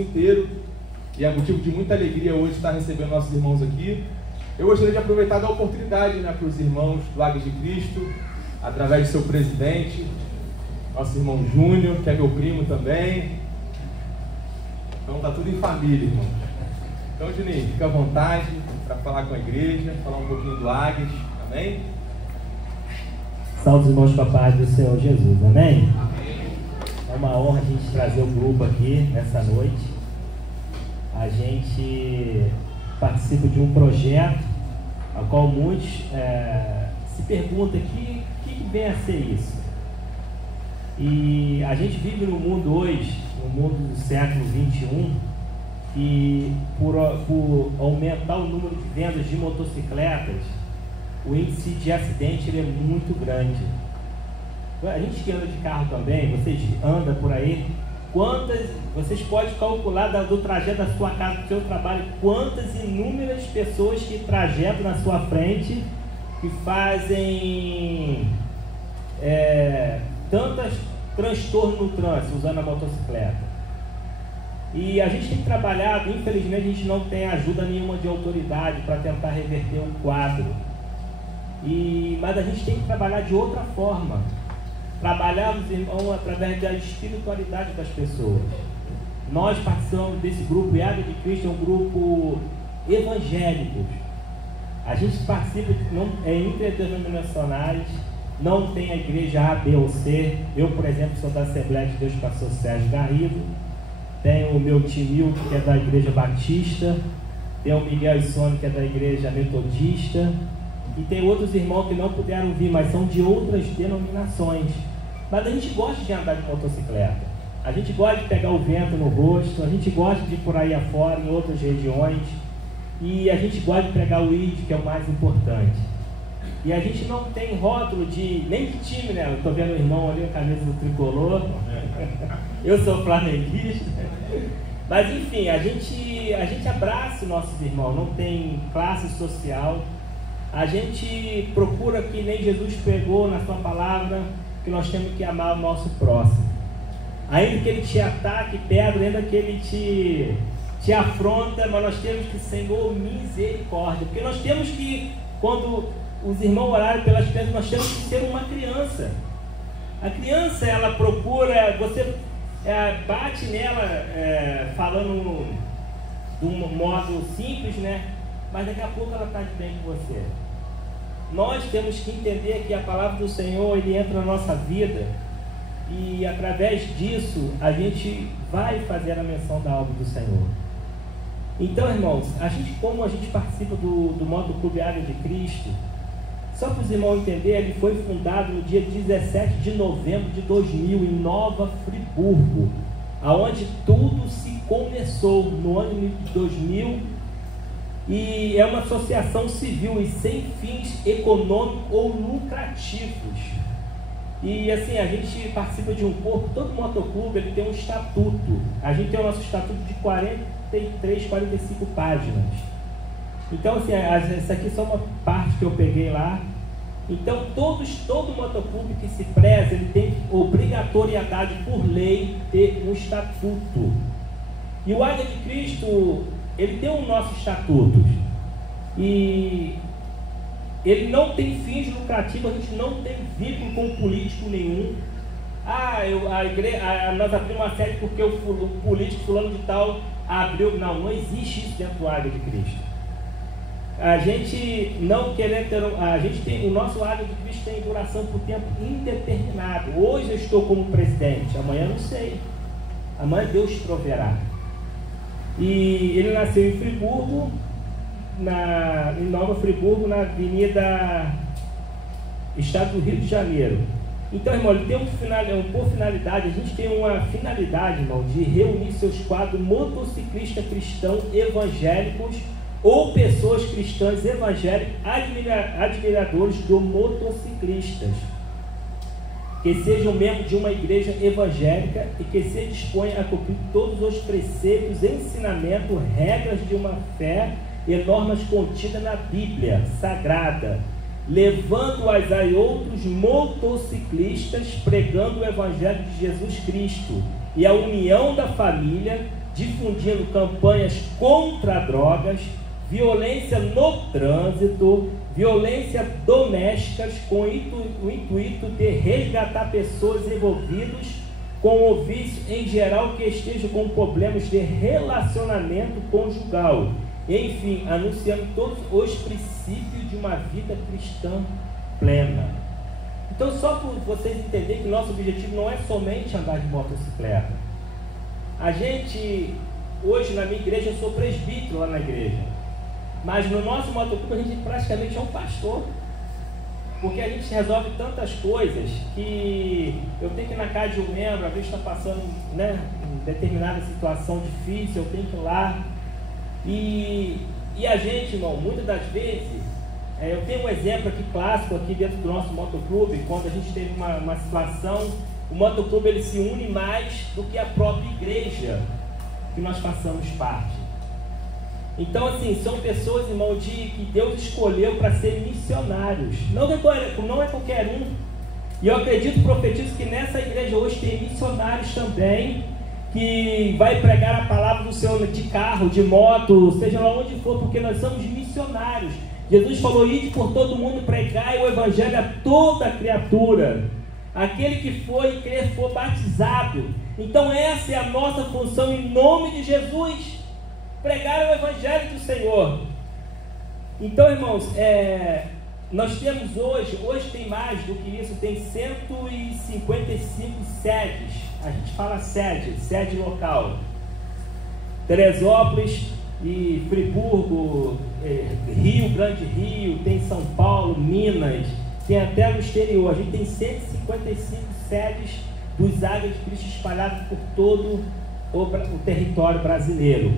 Brasil inteiro, e é motivo de muita alegria hoje estar recebendo nossos irmãos aqui. Eu gostaria de aproveitar e dar oportunidade, né, para os irmãos do Águia de Cristo, através do seu presidente, nosso irmão Júnior, que é meu primo também. Então tá tudo em família, irmão. Então, Juninho, fica à vontade para falar com a igreja, falar um pouquinho do Águias, amém? Salve, irmãos, com a paz do Senhor Jesus, amém? É uma honra a gente trazer o grupo aqui nessa noite. A gente participa de um projeto ao qual muitos se perguntam o que vem a ser isso. E a gente vive no mundo hoje, no mundo do século XXI, e por aumentar o número de vendas de motocicletas, o índice de acidente ele é muito grande. A gente que anda de carro também, vocês andam por aí, vocês podem calcular do trajeto da sua casa para o seu trabalho, quantas inúmeras pessoas que trajetam na sua frente, que fazem tantos transtornos no trânsito usando a motocicleta. E a gente tem trabalhado, infelizmente a gente não tem ajuda nenhuma de autoridade para tentar reverter o quadro. Mas a gente tem que trabalhar de outra forma. Trabalharmos, irmão, através da espiritualidade das pessoas. Nós participamos desse grupo, e Águia de Cristo é um grupo evangélico. A gente participa interdenominacionais, não tem a igreja A, B ou C. Eu, por exemplo, sou da Assembleia de Deus, pastor Sérgio Garrido. Tenho o meu tio Milton, que é da Igreja Batista. Tem o Miguel e Sônia, que é da Igreja Metodista. E tem outros irmãos que não puderam vir, mas são de outras denominações. Mas a gente gosta de andar de motocicleta. A gente gosta de pegar o vento no rosto. A gente gosta de ir por aí afora, em outras regiões. E a gente gosta de pregar o ID, que é o mais importante. E a gente não tem rótulo nem de time, né? Eu estou vendo o irmão ali, a camisa do tricolor. Eu sou flamenguista. Mas enfim, a gente abraça os nossos irmãos, não tem classe social. A gente procura, que nem Jesus pregou na sua palavra, que nós temos que amar o nosso próximo. Ainda que ele te ataque pedra, ainda que ele te afronta, mas nós temos que, Senhor, misericórdia. Porque nós temos que, quando os irmãos orarem pelas crianças, nós temos que ser uma criança. A criança, ela procura, você bate nela falando de um modo simples, né? Mas daqui a pouco ela está de bem com você. Nós temos que entender que a palavra do Senhor, ele entra na nossa vida, e através disso a gente vai fazer a menção da obra do Senhor. Então, irmãos, como a gente participa do Motoclube Águia de Cristo, só para os irmãos entenderem, ele foi fundado no dia 17 de novembro de 2000, em Nova Friburgo, aonde tudo se começou no ano de 2000, e é uma associação civil e sem fins econômicos ou lucrativos. E assim, a gente participa de um corpo, todo motoclube ele tem um estatuto. A gente tem o nosso estatuto de 43, 45 páginas. Então assim, essa aqui é só uma parte que eu peguei lá. Então todo motoclube que se preza, ele tem obrigatoriedade por lei ter um estatuto. E o Águia de Cristo, ele tem o nosso estatuto. E ele não tem fins lucrativos, a gente não tem vínculo com político nenhum. Nós abrimos uma sede porque o político fulano de tal abriu. Não existe isso dentro do Águia de Cristo. A gente não querer ter. O nosso Águia de Cristo tem duração por tempo indeterminado. Hoje eu estou como presidente, amanhã não sei. Amanhã Deus proverá. E ele nasceu em Friburgo, em Nova Friburgo, na Avenida Estado do Rio de Janeiro. Então, irmão, ele tem por finalidade, a gente tem uma finalidade, irmão, de reunir seus quadros motociclistas cristãos evangélicos ou pessoas cristãs evangélicas admiradores do motociclistas, que sejam membros de uma igreja evangélica e que se disponham a cumprir todos os preceitos, ensinamentos, regras de uma fé e normas contidas na Bíblia Sagrada, levando-as a outros motociclistas, pregando o Evangelho de Jesus Cristo e a união da família, difundindo campanhas contra drogas, violência no trânsito, violência domésticas, com o intuito de resgatar pessoas envolvidas com o vício em geral que estejam com problemas de relacionamento conjugal. Enfim, anunciando todos os princípios de uma vida cristã plena. Então, só para vocês entenderem que nosso objetivo não é somente andar de motocicleta. A gente, hoje na minha igreja, eu sou presbítero lá na igreja. Mas no nosso motoclube a gente praticamente é um pastor. Porque a gente resolve tantas coisas que eu tenho que ir na casa de um membro, às vezes está passando, né, em determinada situação difícil, eu tenho que ir lá. E a gente, irmão, muitas das vezes, eu tenho um exemplo aqui clássico aqui dentro do nosso motoclube, quando a gente teve uma situação, o motoclube ele se une mais do que a própria igreja que nós façamos parte. Então, assim, são pessoas, irmão, que Deus escolheu para ser missionários. Não é qualquer um. E eu acredito, profetizo, que nessa igreja hoje tem missionários também, que vai pregar a palavra do Senhor de carro, de moto, seja lá onde for, porque nós somos missionários. Jesus falou: ide por todo mundo, pregai o evangelho a toda criatura. Aquele que foi e crer for batizado. Então essa é a nossa função em nome de Jesus. Pregar o evangelho do Senhor. Então, irmãos, nós temos hoje tem mais do que isso, tem 155 sedes. A gente fala sede local. Teresópolis e Friburgo, Rio, Grande Rio, tem São Paulo, Minas, tem até no exterior. A gente tem 155 sedes dos Águias de Cristo espalhados por todo o território brasileiro.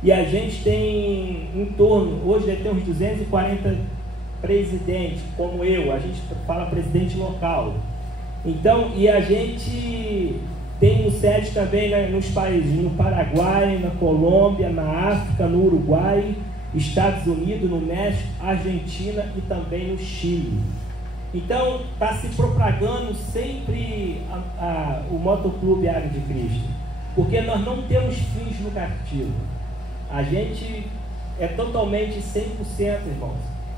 E a gente tem em torno, hoje deve ter uns 240 presidentes, como eu, a gente fala presidente local. Então, e a gente tem sede também, né, nos países, no Paraguai, na Colômbia, na África, no Uruguai, Estados Unidos, no México, Argentina e também no Chile. Então, está se propagando sempre o motoclube Águia de Cristo, porque nós não temos fins lucrativos. A gente é totalmente 100%, irmãos,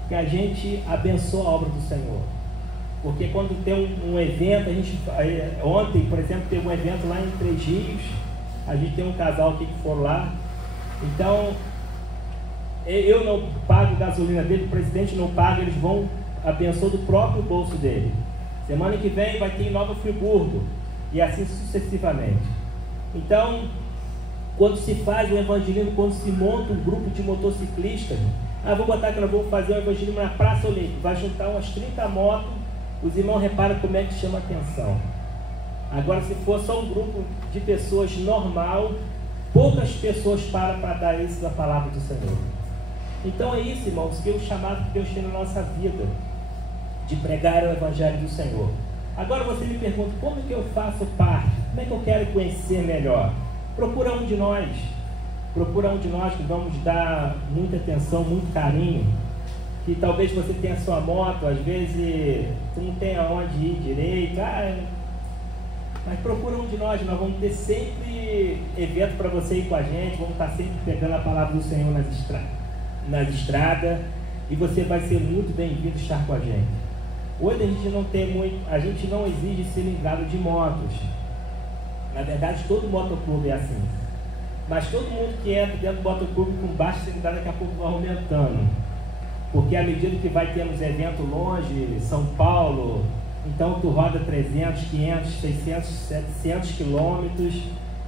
que a gente abençoa a obra do Senhor. Porque quando tem um evento, ontem, por exemplo, teve um evento lá em Três Rios, a gente tem um casal aqui que foram lá. Então, eu não pago gasolina dele, o presidente não paga, eles vão abençoar do próprio bolso dele. Semana que vem vai ter em Nova Friburgo, e assim sucessivamente. Então, quando se faz o evangelismo, quando se monta um grupo de motociclistas, vou botar que nós vamos fazer o evangelismo na Praça Olímpica, vai juntar umas 30 motos, os irmãos reparam como é que chama a atenção. Agora, se for só um grupo de pessoas normal, poucas pessoas param para dar isso da palavra do Senhor. Então é isso, irmãos, que é o chamado que Deus tem na nossa vida, de pregar o evangelho do Senhor. Agora você me pergunta, como que eu faço parte? Como é que eu quero conhecer melhor? Procura um de nós que vamos dar muita atenção, muito carinho, que talvez você tenha sua moto, às vezes tu não tem aonde ir direito, mas procura um de nós vamos ter sempre evento para você ir com a gente, vamos estar sempre pegando a palavra do Senhor nas estradas, e você vai ser muito bem-vindo estar com a gente. Hoje a gente não exige cilindrada de motos. Na verdade, todo motoclube é assim. Mas todo mundo que entra dentro do motoclube com baixa cilindrada, daqui a pouco vai aumentando. Porque à medida que vai tendo eventos longe, São Paulo, então tu roda 300, 500, 600, 700 quilômetros.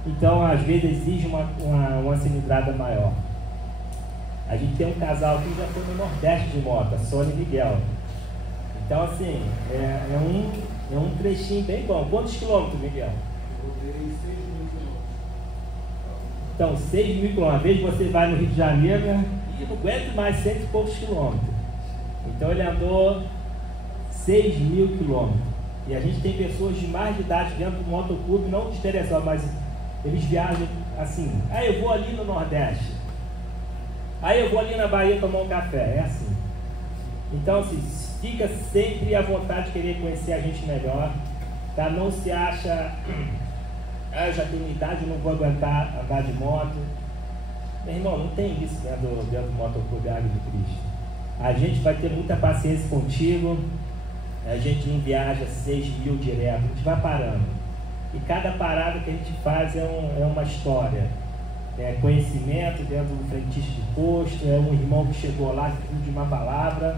Então, às vezes, exige uma cilindrada maior. A gente tem um casal que já foi no Nordeste de moto, a Sônia e Miguel. Então, assim, é um trechinho bem bom. Quantos quilômetros, Miguel? Rodei 6.000 quilômetros. Então, 6.000 quilômetros. Às vezes você vai no Rio de Janeiro e não aguenta mais 100 e poucos quilômetros. Então, ele andou 6.000 quilômetros. E a gente tem pessoas de mais de idade dentro do motoclube, não de Teresópolis, mas eles viajam assim. Eu vou ali no Nordeste. Eu vou ali na Bahia tomar um café. É assim. Então, assim, fica sempre à vontade de querer conhecer a gente melhor. Tá? Não se acha eu já tenho idade, não vou aguentar andar de moto. Meu irmão, não tem isso dentro do Motoclube Águia de Cristo. A gente vai ter muita paciência contigo. A gente não viaja 6.000 direto, a gente vai parando. E cada parada que a gente faz é uma história. É conhecimento dentro do frentista de posto, é um irmão que chegou lá, que de uma palavra.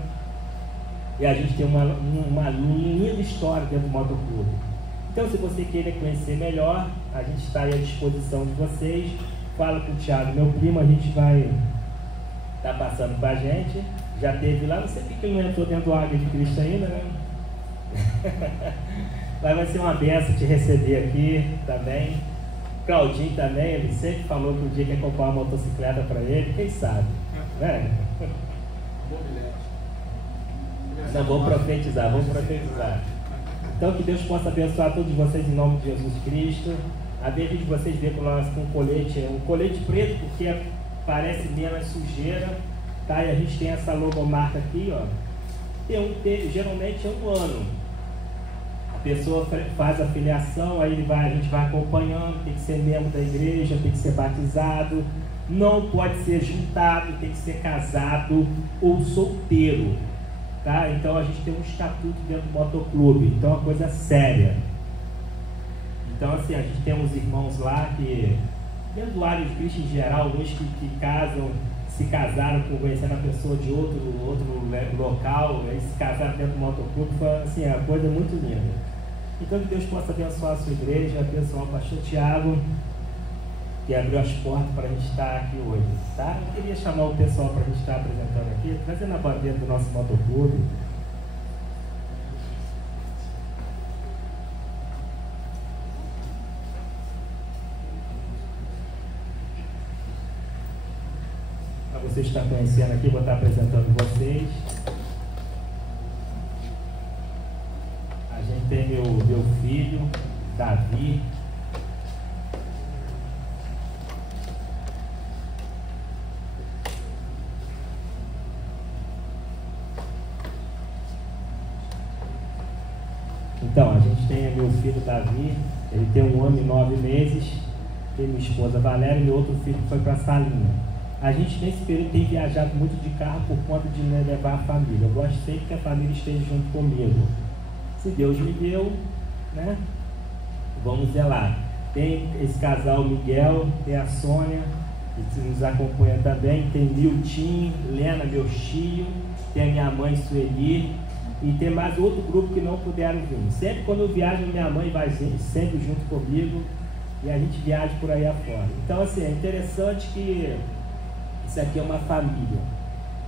E a gente tem uma linda história dentro do Motoclube. Então, se você querer conhecer melhor, a gente está aí à disposição de vocês. Fala com o Thiago, meu primo, a gente vai estar passando com a gente. Já teve lá, não sei porque ele não entrou dentro do Águia de Cristo ainda, né? Mas vai ser uma benção te receber aqui também. Claudinho também, ele sempre falou que o dia quer comprar uma motocicleta para ele, quem sabe, né? Não, vamos profetizar. Então que Deus possa abençoar todos vocês em nome de Jesus Cristo. A vez de vocês verem com um colete preto, porque parece menos sujeira, tá? E a gente tem essa logomarca aqui, ó. Geralmente é um ano. A pessoa faz a filiação, aí a gente vai acompanhando, tem que ser membro da igreja, tem que ser batizado, não pode ser juntado, tem que ser casado ou solteiro, tá? Então a gente tem um estatuto dentro do motoclube, então é uma coisa séria. Então assim, a gente tem uns irmãos lá que, dentro do Águia de Cristo em geral, uns que casam, se casaram conhecendo a pessoa de outro local, aí se casaram dentro do motoclube, foi assim, é uma coisa muito linda. Então que Deus possa abençoar a sua igreja, abençoar o pastor Thiago, que abriu as portas para a gente estar aqui hoje, tá? Eu queria chamar o pessoal para a gente estar apresentando aqui, trazendo a bandeira do nosso motoclube. Para vocês que estão conhecendo aqui, vou estar apresentando vocês. A gente tem meu filho, Davi. Então, a gente tem meu filho Davi, ele tem 1 ano e 9 meses, tem minha esposa Valéria e meu outro filho que foi para Salinha. A gente nesse período tem viajado muito de carro por conta de levar a família. Eu gosto sempre que a família esteja junto comigo. Se Deus me deu, né? Vamos zelar. Tem esse casal Miguel, tem a Sônia, que nos acompanha também, tem Miltinho, Lena, meu tio, tem a minha mãe Sueli, e tem mais outro grupo que não puderam vir. Sempre quando eu viajo, minha mãe vai sempre junto comigo, e a gente viaja por aí afora. Então assim, é interessante que isso aqui é uma família,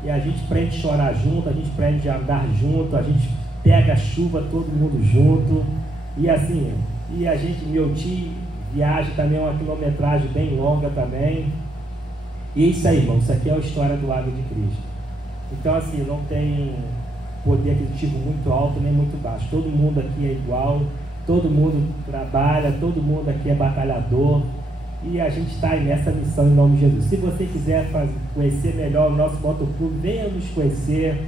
e a gente aprende a chorar junto, a gente aprende a andar junto, a gente pega a chuva todo mundo junto, e assim, e a gente, meu tio viaja também uma quilometragem bem longa também, e é isso aí, irmão, isso aqui é a história do Águia de Cristo. Então assim, não tem poder aquisitivo muito alto nem muito baixo, todo mundo aqui é igual, todo mundo trabalha, todo mundo aqui é batalhador, e a gente está aí nessa missão em nome de Jesus. Se você quiser conhecer melhor o nosso motoclube, venha nos conhecer.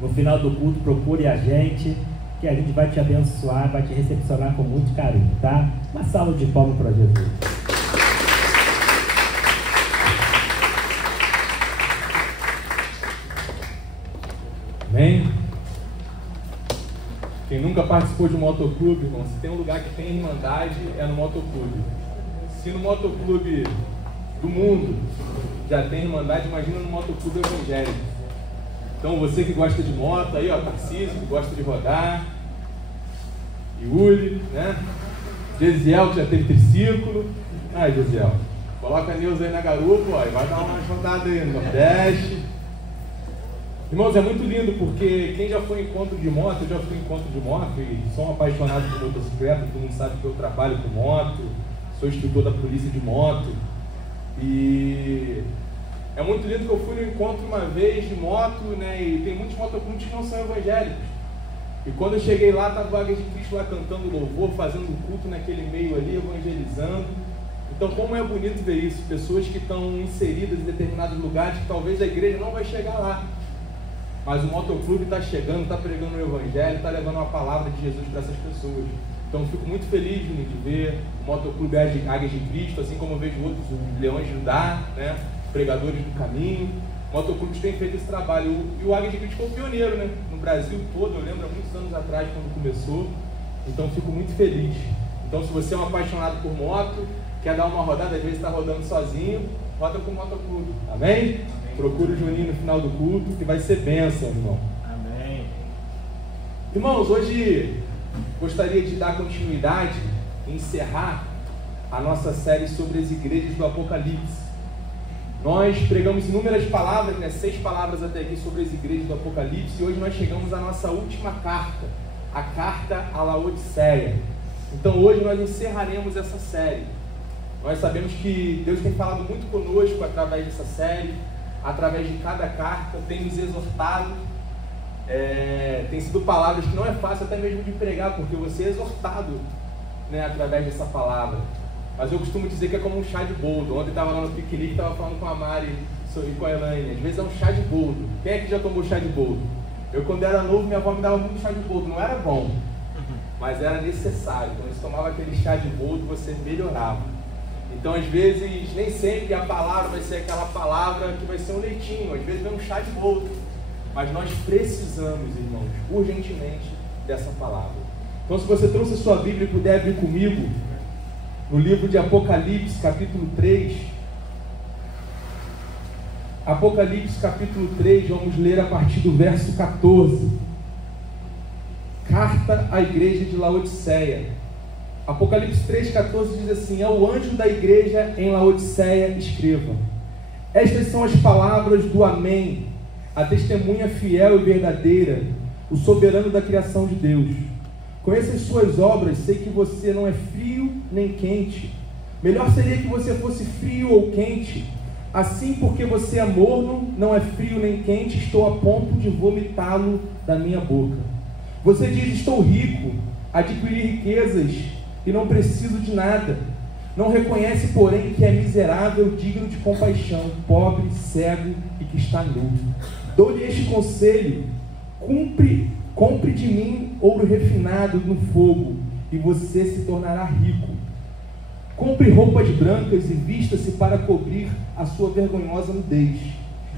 No final do culto, procure a gente, que a gente vai te abençoar, vai te recepcionar com muito carinho, tá? Uma salva de palmas para Jesus. Amém? Quem nunca participou de um motoclube, irmão, se tem um lugar que tem irmandade, é no motoclube. Se no motoclube do mundo já tem irmandade, imagina no motoclube evangélico. Então você que gosta de moto, aí ó, Tarcísio, que gosta de rodar, Yuri, né? Gesiel, que já teve triciclo. Aí, Gesiel, coloca a Neuza aí na garupa, ó, e vai dar uma rodada aí no Nordeste. Irmãos, é muito lindo porque quem já foi em encontro de moto, eu já fui em encontro de moto e sou um apaixonado por motocicleta, todo mundo sabe que eu trabalho com moto, sou instrutor da polícia de moto. E é muito lindo que eu fui no encontro uma vez de moto, né? E tem muitos motoclubes que não são evangélicos. E quando eu cheguei lá, estava o Águia de Cristo lá cantando louvor, fazendo culto naquele meio ali, evangelizando. Então, como é bonito ver isso, pessoas que estão inseridas em determinados lugares que talvez a igreja não vai chegar lá. Mas o motoclube está chegando, está pregando o evangelho, está levando uma palavra de Jesus para essas pessoas. Então fico muito feliz, Juninho, de ver o Motoclube Águias de Cristo, assim como eu vejo outros Leões de Judá, né? Pregadores do Caminho. O Motoclube tem feito esse trabalho. E o Águias de Cristo foi pioneiro, né? No Brasil todo, eu lembro há muitos anos atrás, quando começou. Então fico muito feliz. Então, se você é um apaixonado por moto, quer dar uma rodada, às vezes está rodando sozinho, roda com o Motoclube. Amém? Amém? Procura o Juninho no final do culto, que vai ser bênção, irmão. Amém. Irmãos, hoje gostaria de dar continuidade e encerrar a nossa série sobre as igrejas do Apocalipse. Nós pregamos inúmeras palavras, 6 palavras até aqui sobre as igrejas do Apocalipse, e hoje nós chegamos à nossa última carta, a carta a Laodiceia. Então hoje nós encerraremos essa série. Nós sabemos que Deus tem falado muito conosco através dessa série, através de cada carta, tem nos exortado. Tem sido palavras que não é fácil até mesmo de pregar, porque você é exortado, né, através dessa palavra. Mas eu costumo dizer que é como um chá de boldo. Ontem estava lá no piquenique, estava falando com a Mari e com a Elaine. Às vezes é um chá de boldo. Quem é que já tomou chá de boldo? Eu, quando era novo, minha avó me dava muito chá de boldo. Não era bom, mas era necessário. Quando você tomava aquele chá de boldo, você melhorava. Então, às vezes, nem sempre a palavra vai ser aquela palavra que vai ser um leitinho. Às vezes vem um chá de boldo. Mas nós precisamos, irmãos, urgentemente dessa palavra. Então, se você trouxe a sua Bíblia e puder abrir comigo no livro de Apocalipse, capítulo 3. Apocalipse, capítulo 3, vamos ler a partir do verso 14. Carta à igreja de Laodiceia. Apocalipse 3,14 diz assim: ao anjo da igreja em Laodiceia escreva: estas são as palavras do Amém, a testemunha fiel e verdadeira, o soberano da criação de Deus. Conheço as suas obras, sei que você não é frio nem quente. Melhor seria que você fosse frio ou quente. Assim, porque você é morno, não é frio nem quente, estou a ponto de vomitá-lo da minha boca. Você diz: estou rico, adquiri riquezas e não preciso de nada. Não reconhece, porém, que é miserável, digno de compaixão, pobre, cego e que está nu. Dou-lhe este conselho: compre de mim ouro refinado no fogo, e você se tornará rico. Compre roupas brancas e vista-se para cobrir a sua vergonhosa nudez.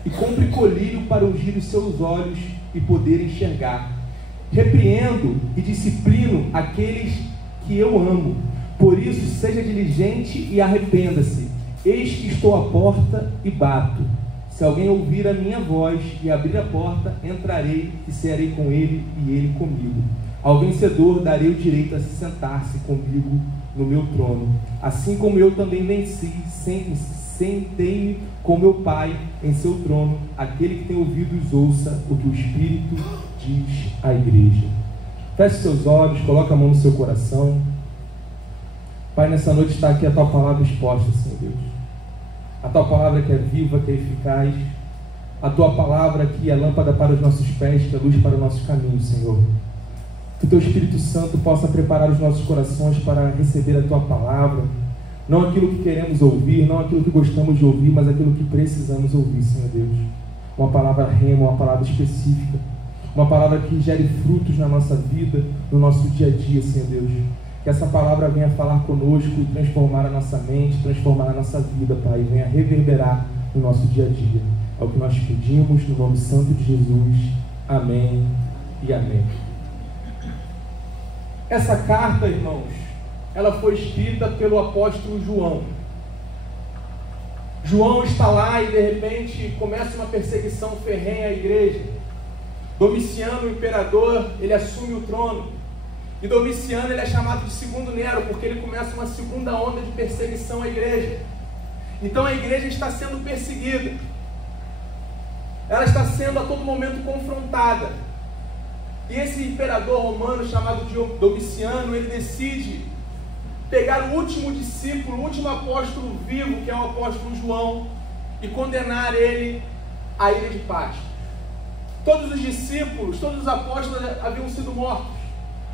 E compre colírio para ungir os seus olhos e poder enxergar. Repreendo e disciplino aqueles que eu amo. Por isso, seja diligente e arrependa-se. Eis que estou à porta e bato. Se alguém ouvir a minha voz e abrir a porta, entrarei e cearei com ele e ele comigo. Ao vencedor darei o direito a se sentar-se comigo no meu trono. Assim como eu também venci, sentei-me com meu Pai em seu trono. Aquele que tem ouvidos ouça o que o Espírito diz à igreja. Feche seus olhos, coloque a mão no seu coração. Pai, nessa noite está aqui a tua palavra exposta, Senhor Deus. A tua palavra que é viva, que é eficaz. A tua palavra que é lâmpada para os nossos pés, que é luz para os nossos caminhos, Senhor. Que o teu Espírito Santo possa preparar os nossos corações para receber a tua palavra. Não aquilo que queremos ouvir, não aquilo que gostamos de ouvir, mas aquilo que precisamos ouvir, Senhor Deus. Uma palavra rema, uma palavra específica. Uma palavra que gere frutos na nossa vida, no nosso dia a dia, Senhor Deus. Que essa palavra venha falar conosco e transformar a nossa mente, transformar a nossa vida, Pai, e venha reverberar no nosso dia a dia. É o que nós pedimos no nome santo de Jesus. Amém e amém. Essa carta, irmãos, ela foi escrita pelo apóstolo João. João está lá e de repente começa uma perseguição ferrenha à igreja. Domiciano, o imperador, ele assume o trono. E Domiciano, ele é chamado de segundo Nero, porque ele começa uma segunda onda de perseguição à igreja. Então a igreja está sendo perseguida. Ela está sendo a todo momento confrontada. E esse imperador romano chamado de Domiciano, ele decide pegar o último discípulo, o último apóstolo vivo, que é o apóstolo João, e condenar ele à ilha de Patmos. Todos os discípulos, todos os apóstolos haviam sido mortos.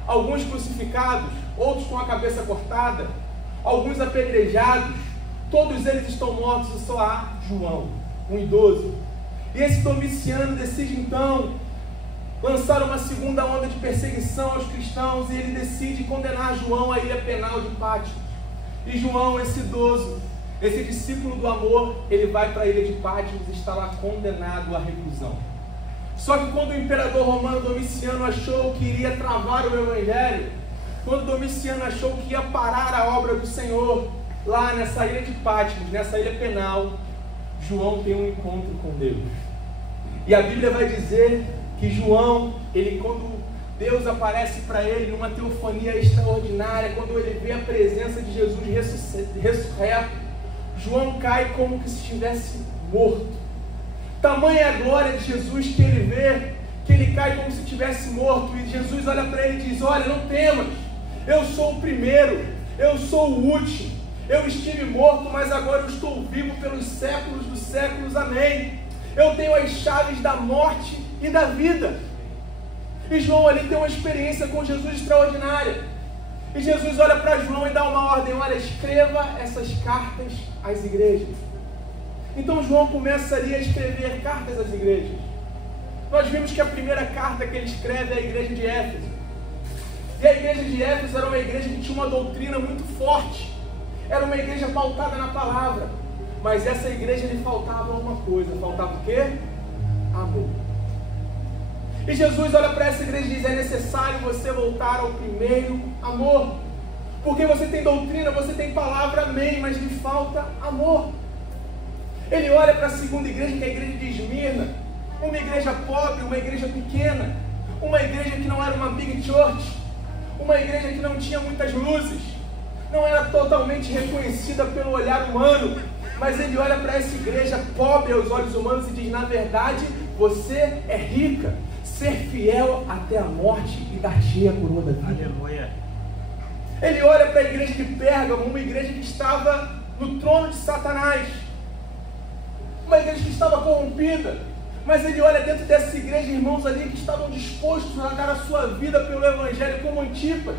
Alguns crucificados, outros com a cabeça cortada, alguns apedrejados. Todos eles estão mortos e só há João, um idoso. E esse Domiciano decide então lançaram uma segunda onda de perseguição aos cristãos e ele decide condenar João à ilha penal de Pátmos. E João, esse idoso, esse discípulo do amor, ele vai para a ilha de Pátmos e está lá condenado à reclusão. Só que quando o imperador romano Domiciano achou que iria travar o evangelho, quando Domiciano achou que ia parar a obra do Senhor, lá nessa ilha de Pátmos, nessa ilha penal, João tem um encontro com Deus. E a Bíblia vai dizer que João, quando Deus aparece para ele numa teofania extraordinária, quando ele vê a presença de Jesus ressurreto, João cai como que se estivesse morto. Tamanha a glória de Jesus que ele vê, que ele cai como se estivesse morto. E Jesus olha para ele e diz: olha, não temas, eu sou o primeiro, eu sou o último. Eu estive morto, mas agora eu estou vivo pelos séculos dos séculos. Amém. Eu tenho as chaves da morte e da vida. E João ali tem uma experiência com Jesus extraordinária. E Jesus olha para João e dá uma ordem: olha, escreva essas cartas às igrejas. Então João começa ali a escrever cartas às igrejas. Nós vimos que a primeira carta que ele escreve é a igreja de Éfeso. E a igreja de Éfeso era uma igreja que tinha uma doutrina muito forte. Era uma igreja pautada na palavra. Mas essa igreja lhe faltava uma coisa. Faltava o quê? Amor. E Jesus olha para essa igreja e diz: é necessário você voltar ao primeiro amor. Porque você tem doutrina, você tem palavra, amém, mas lhe falta amor. Ele olha para a segunda igreja, que é a igreja de Esmirna. Uma igreja pobre, uma igreja pequena. Uma igreja que não era uma big church. Uma igreja que não tinha muitas luzes. Não era totalmente reconhecida pelo olhar humano. Mas ele olha para essa igreja pobre aos olhos humanos e diz: na verdade, você é rica. Ser fiel até a morte e dar-te a coroa da vida. Aleluia. Ele olha para a igreja de Pérgamo, uma igreja que estava no trono de Satanás. Uma igreja que estava corrompida. Mas ele olha dentro dessa igreja, irmãos ali que estavam dispostos a dar a sua vida pelo evangelho, como Antipas.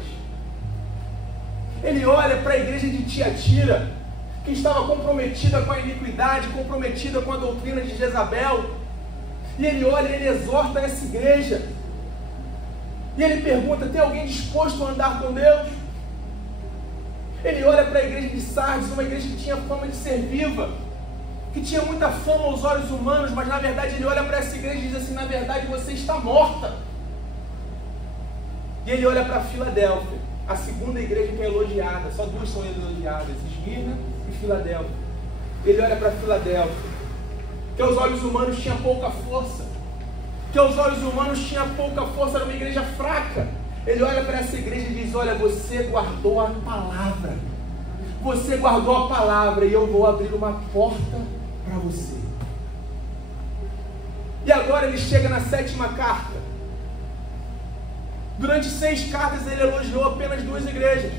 Ele olha para a igreja de Tiatira, que estava comprometida com a iniquidade, comprometida com a doutrina de Jezabel. E ele olha e ele exorta essa igreja. E ele pergunta: tem alguém disposto a andar com Deus? Ele olha para a igreja de Sardes, uma igreja que tinha fama de ser viva, que tinha muita fama aos olhos humanos, mas na verdade ele olha para essa igreja e diz assim: na verdade você está morta. E ele olha para Filadélfia, a segunda igreja que é elogiada. Só duas são elogiadas: Esmirna e Filadélfia. Ele olha para Filadélfia, que aos olhos humanos tinha pouca força, era uma igreja fraca. Ele olha para essa igreja e diz: olha, você guardou a palavra, e eu vou abrir uma porta para você. E agora ele chega na 7ª carta. Durante 6 cartas ele elogiou apenas 2 igrejas.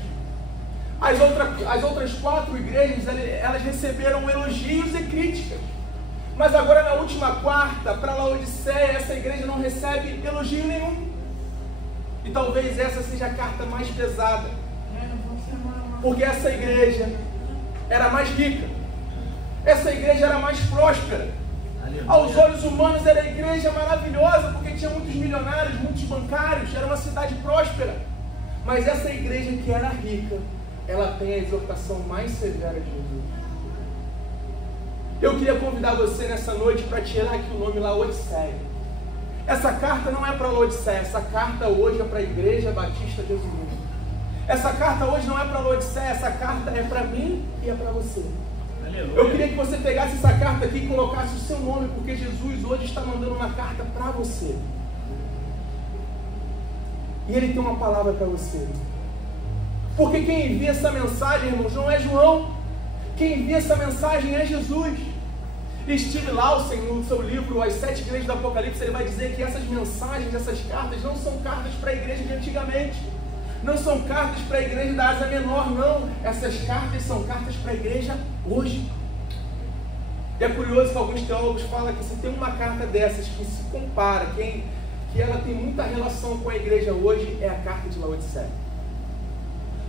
As outras 4 igrejas, elas receberam elogios e críticas. Mas agora na última quarta, para Laodiceia, essa igreja não recebe elogio nenhum. E talvez essa seja a carta mais pesada. Porque essa igreja era mais rica. Essa igreja era mais próspera. Aos olhos humanos era a igreja maravilhosa, porque tinha muitos milionários, muitos bancários, era uma cidade próspera. Mas essa igreja que era rica, ela tem a exortação mais severa de Jesus. Eu queria convidar você nessa noite para tirar aqui o nome Laodiceia. Essa carta não é para Laodiceia, essa carta hoje é para a Igreja Batista de Jesus. Essa carta hoje não é para Laodiceia, essa carta é para mim e é para você. Aleluia. Eu queria que você pegasse essa carta aqui e colocasse o seu nome, porque Jesus hoje está mandando uma carta para você. E Ele tem uma palavra para você. Porque quem envia essa mensagem, irmãos, não é João. Quem envia essa mensagem é Jesus. E Steve Lawson, no seu livro As 7 Igrejas do Apocalipse, ele vai dizer que essas mensagens, essas cartas, não são cartas para a igreja de antigamente. Não são cartas para a igreja da Ásia Menor, não. Essas cartas são cartas para a igreja hoje. E é curioso que alguns teólogos falam que se tem uma carta dessas que se compara, que ela tem muita relação com a igreja hoje, é a carta de Laodiceia.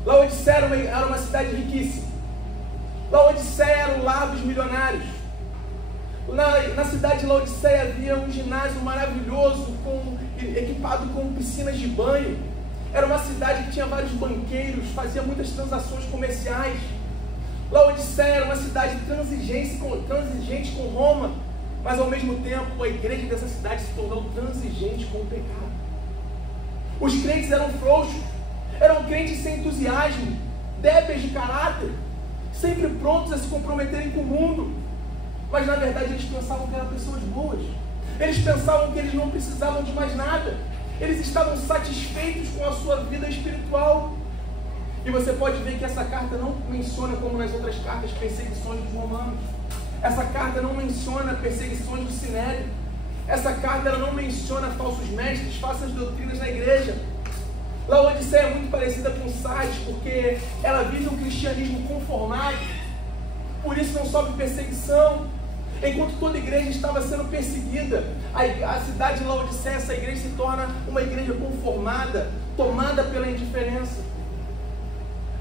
Laodiceia era uma cidade riquíssima. Laodiceia era o lar dos milionários. Na cidade de Laodiceia havia um ginásio maravilhoso, equipado com piscinas de banho. Era uma cidade que tinha vários banqueiros, fazia muitas transações comerciais. Laodiceia era uma cidade transigente com Roma, mas ao mesmo tempo a igreja dessa cidade se tornou transigente com o pecado. Os crentes eram frouxos, eram crentes sem entusiasmo, débeis de caráter, sempre prontos a se comprometerem com o mundo. Mas na verdade eles pensavam que eram pessoas boas. Eles pensavam que eles não precisavam de mais nada. Eles estavam satisfeitos com a sua vida espiritual. E você pode ver que essa carta não menciona, como nas outras cartas, perseguições dos romanos. Essa carta não menciona perseguições do sinédrio. Essa carta ela não menciona falsos mestres, falsas doutrinas na igreja. Laodiceia é muito parecida com Sardes, porque ela vive um cristianismo conformado. Por isso não sofre perseguição. Enquanto toda igreja estava sendo perseguida, a cidade de Laodiceia, essa igreja se torna uma igreja conformada, tomada pela indiferença.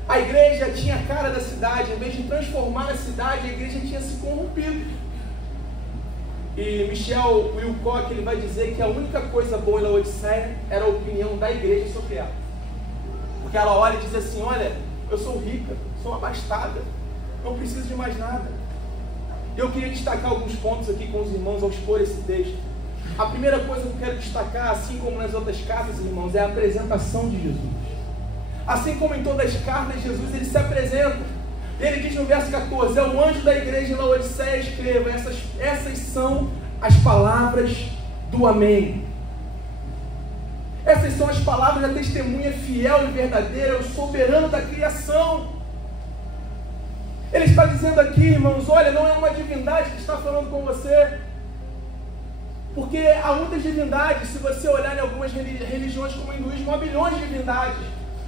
A igreja tinha a cara da cidade, em vez de transformar a cidade, a igreja tinha se corrompido. E Michel Wilcock, ele vai dizer que a única coisa boa em Laodiceia era a opinião da igreja sobre ela. Porque ela olha e diz assim: olha, eu sou rica, sou abastada, não preciso de mais nada. Eu queria destacar alguns pontos aqui com os irmãos ao expor esse texto. A primeira coisa que eu quero destacar, assim como nas outras cartas, irmãos, é a apresentação de Jesus. Assim como em todas as cartas, Jesus ele se apresenta. Ele diz no verso 14: é o anjo da igreja em Laodiceia, escreva, essas são as palavras do Amém. Essas são as palavras da testemunha fiel e verdadeira, o soberano da criação. Ele está dizendo aqui, irmãos, olha, não é uma divindade que está falando com você. Porque há muitas divindades, se você olhar em algumas religiões como o hinduísmo, há bilhões de divindades.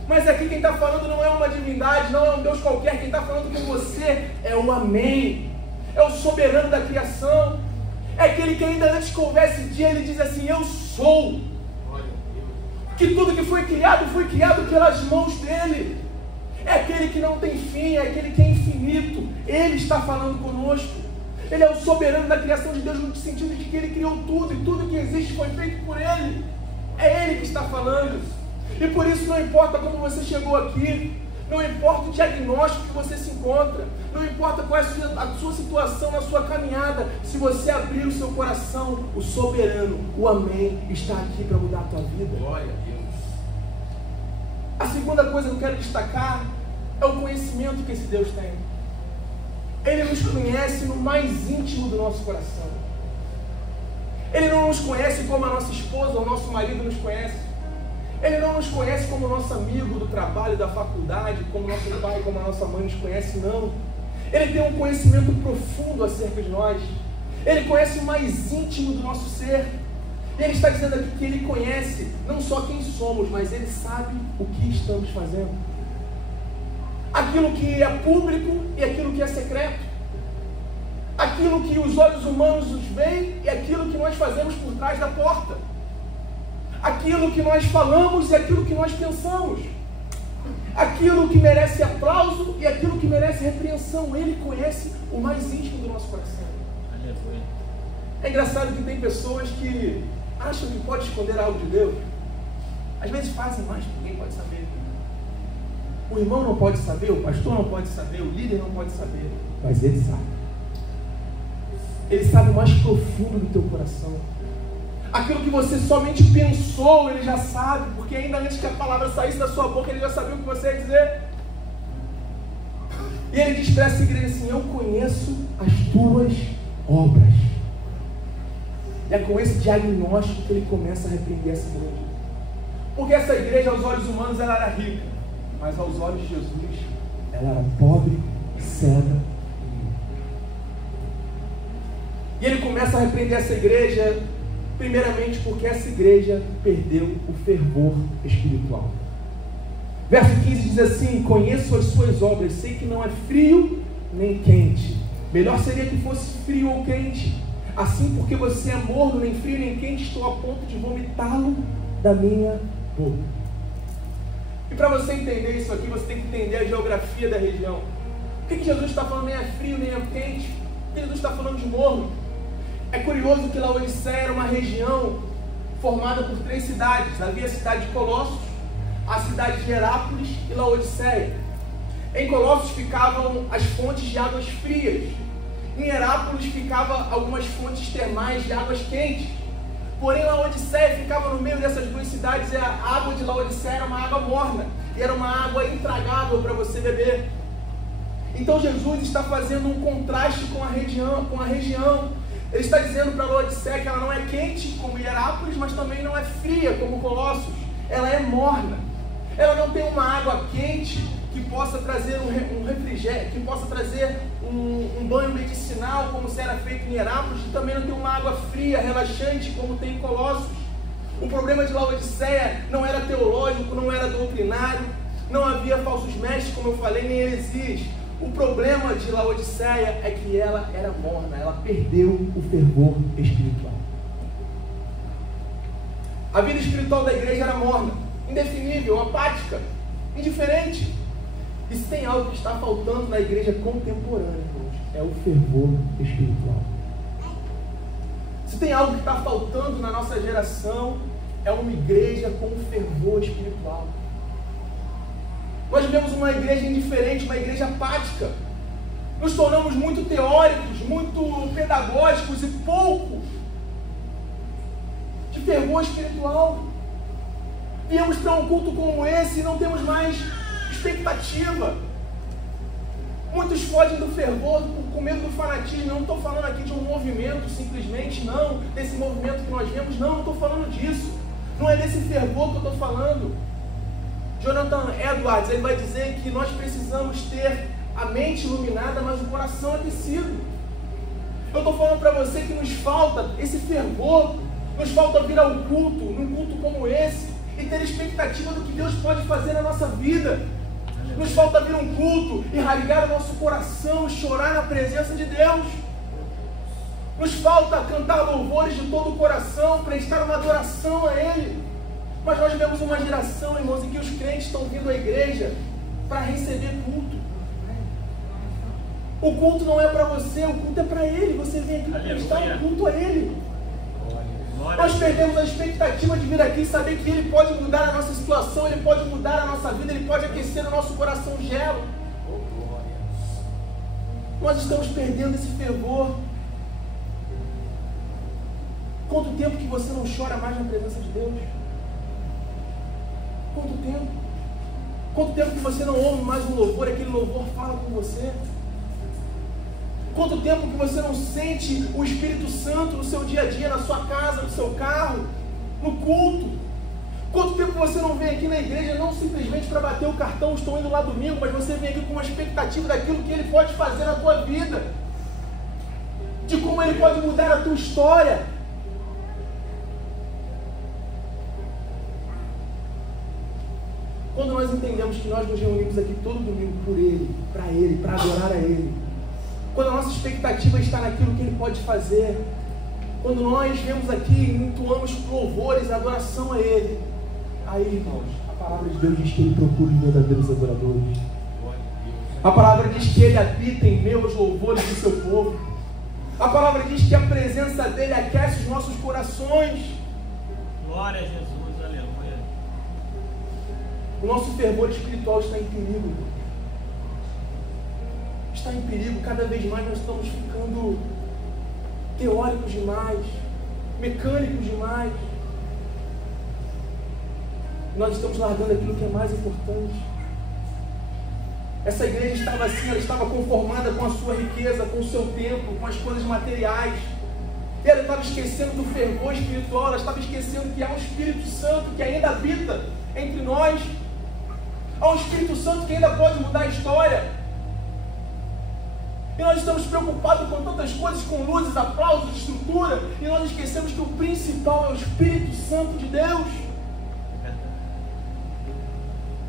Mas aqui quem está falando não é uma divindade, não é um Deus qualquer. Quem está falando com você é o Amém. É o soberano da criação. É aquele que ainda antes que houvesse dia, ele diz assim: eu sou. Que tudo que foi criado pelas mãos dele. É aquele que não tem fim, é aquele que é infinito. Ele está falando conosco. Ele é o soberano da criação de Deus, no sentido de que ele criou tudo, e tudo que existe foi feito por ele. É ele que está falando. E por isso não importa como você chegou aqui, não importa o diagnóstico que você se encontra, não importa qual é a sua situação na sua caminhada, se você abrir o seu coração, o soberano, o Amém, está aqui para mudar a tua vida. Glória a Deus. A segunda coisa que eu quero destacar é o conhecimento que esse Deus tem. Ele nos conhece no mais íntimo do nosso coração. Ele não nos conhece como a nossa esposa ou o nosso marido nos conhece. Ele não nos conhece como o nosso amigo do trabalho, da faculdade, como nosso pai, como a nossa mãe nos conhece, não. Ele tem um conhecimento profundo acerca de nós. Ele conhece o mais íntimo do nosso ser. E ele está dizendo aqui que ele conhece não só quem somos, mas ele sabe o que estamos fazendo. Aquilo que é público e aquilo que é secreto. Aquilo que os olhos humanos nos veem e aquilo que nós fazemos por trás da porta. Aquilo que nós falamos e aquilo que nós pensamos. Aquilo que merece aplauso e aquilo que merece repreensão. Ele conhece o mais íntimo do nosso coração. É engraçado que tem pessoas que acham que pode esconder algo de Deus. Às vezes fazem, mas ninguém pode saber. O irmão não pode saber, o pastor não pode saber, o líder não pode saber, mas ele sabe. Ele sabe o mais profundo do teu coração. Aquilo que você somente pensou, ele já sabe, porque ainda antes que a palavra saísse da sua boca, ele já sabia o que você ia dizer. E ele diz para essa igreja assim: eu conheço as tuas obras. E é com esse diagnóstico que ele começa a repreender essa igreja. Porque essa igreja, aos olhos humanos, ela era rica, mas aos olhos de Jesus, ela era pobre, cega. E ele começa a repreender essa igreja, primeiramente porque essa igreja perdeu o fervor espiritual. Verso 15 diz assim: conheço as suas obras, sei que não é frio nem quente. Melhor seria que fosse frio ou quente. Assim, porque você é morno, nem frio nem quente, estou a ponto de vomitá-lo da minha boca. E para você entender isso aqui, você tem que entender a geografia da região. O que Jesus está falando? Nem é frio, nem é quente. O que Jesus está falando de morno? É curioso que Laodiceia era uma região formada por 3 cidades. Havia a cidade de Colossos, a cidade de Herápolis e Laodiceia. Em Colossos ficavam as fontes de águas frias. Em Herápolis ficavam algumas fontes termais de águas quentes. Porém, Laodiceia ficava no meio dessas 2 cidades e a água de Laodiceia era uma água morna. E era uma água intragável para você beber. Então Jesus está fazendo um contraste com a região. Ele está dizendo para Laodiceia que ela não é quente como Herápolis, mas também não é fria como Colossos. Ela é morna. Ela não tem uma água quente que possa trazer um refrigério, que possa trazer um banho medicinal, como se era feito em Herápolis, e também não tem uma água fria, relaxante, como tem em Colossos. O problema de Laodiceia não era teológico, não era doutrinário, não havia falsos mestres, como eu falei, nem heresias. O problema de Laodiceia é que ela era morna, ela perdeu o fervor espiritual. A vida espiritual da igreja era morna, indefinível, apática, indiferente. E se tem algo que está faltando na igreja contemporânea, irmãos, é o fervor espiritual. Se tem algo que está faltando na nossa geração, é uma igreja com fervor espiritual. Nós vivemos uma igreja indiferente, uma igreja apática. Nos tornamos muito teóricos, muito pedagógicos e pouco de fervor espiritual. Viemos para um culto como esse e não temos mais expectativa. Muitos fogem do fervor com medo do fanatismo. Eu não estou falando aqui de um movimento simplesmente, não, desse movimento que nós vemos, não estou falando disso. Não é desse fervor que eu estou falando. Jonathan Edwards, ele vai dizer que nós precisamos ter a mente iluminada, mas o coração aquecido. Eu estou falando para você que nos falta esse fervor, nos falta vir ao culto, num culto como esse, e ter expectativa do que Deus pode fazer na nossa vida. Nos falta vir um culto e rasgar o nosso coração, chorar na presença de Deus. Nos falta cantar louvores de todo o coração, prestar uma adoração a Ele. Mas nós vivemos uma geração, irmãos, em que os crentes estão vindo à igreja para receber culto. O culto não é para você, o culto é para Ele. Você vem aqui para prestar um culto a Ele. Nós perdemos a expectativa de vir aqui e saber que Ele pode mudar a nossa situação, Ele pode mudar a nossa vida, Ele pode aquecer o nosso coração gelo. Nós estamos perdendo esse fervor. Quanto tempo que você não chora mais na presença de Deus? Quanto tempo? Quanto tempo que você não ouve mais um louvor, aquele louvor fala com você? Quanto tempo que você não sente o Espírito Santo no seu dia a dia, na sua casa, no seu carro, no culto? Quanto tempo você não vem aqui na igreja, não simplesmente para bater o cartão, estou indo lá domingo, mas você vem aqui com uma expectativa daquilo que Ele pode fazer na tua vida, de como Ele pode mudar a tua história. Quando nós entendemos que nós nos reunimos aqui todo domingo por Ele, para adorar a Ele, quando a nossa expectativa está naquilo que Ele pode fazer, quando nós vemos aqui e entoamos louvores, adoração a Ele, aí, irmãos, a palavra de Deus diz que Ele procura os verdadeiros adoradores. A palavra diz que Ele habita em meio aos louvores do seu povo. A palavra diz que a presença dEle aquece os nossos corações. Glória a Jesus. O nosso fervor espiritual está em perigo. Está em perigo. Cada vez mais nós estamos ficando teóricos demais, mecânicos demais. Nós estamos largando aquilo que é mais importante. Essa igreja estava assim, ela estava conformada com a sua riqueza, com o seu tempo, com as coisas materiais. Ela estava esquecendo do fervor espiritual, ela estava esquecendo que há um Espírito Santo que ainda habita entre nós. Há um Espírito Santo que ainda pode mudar a história. E nós estamos preocupados com tantas coisas, com luzes, aplausos, estrutura, e nós esquecemos que o principal é o Espírito Santo de Deus.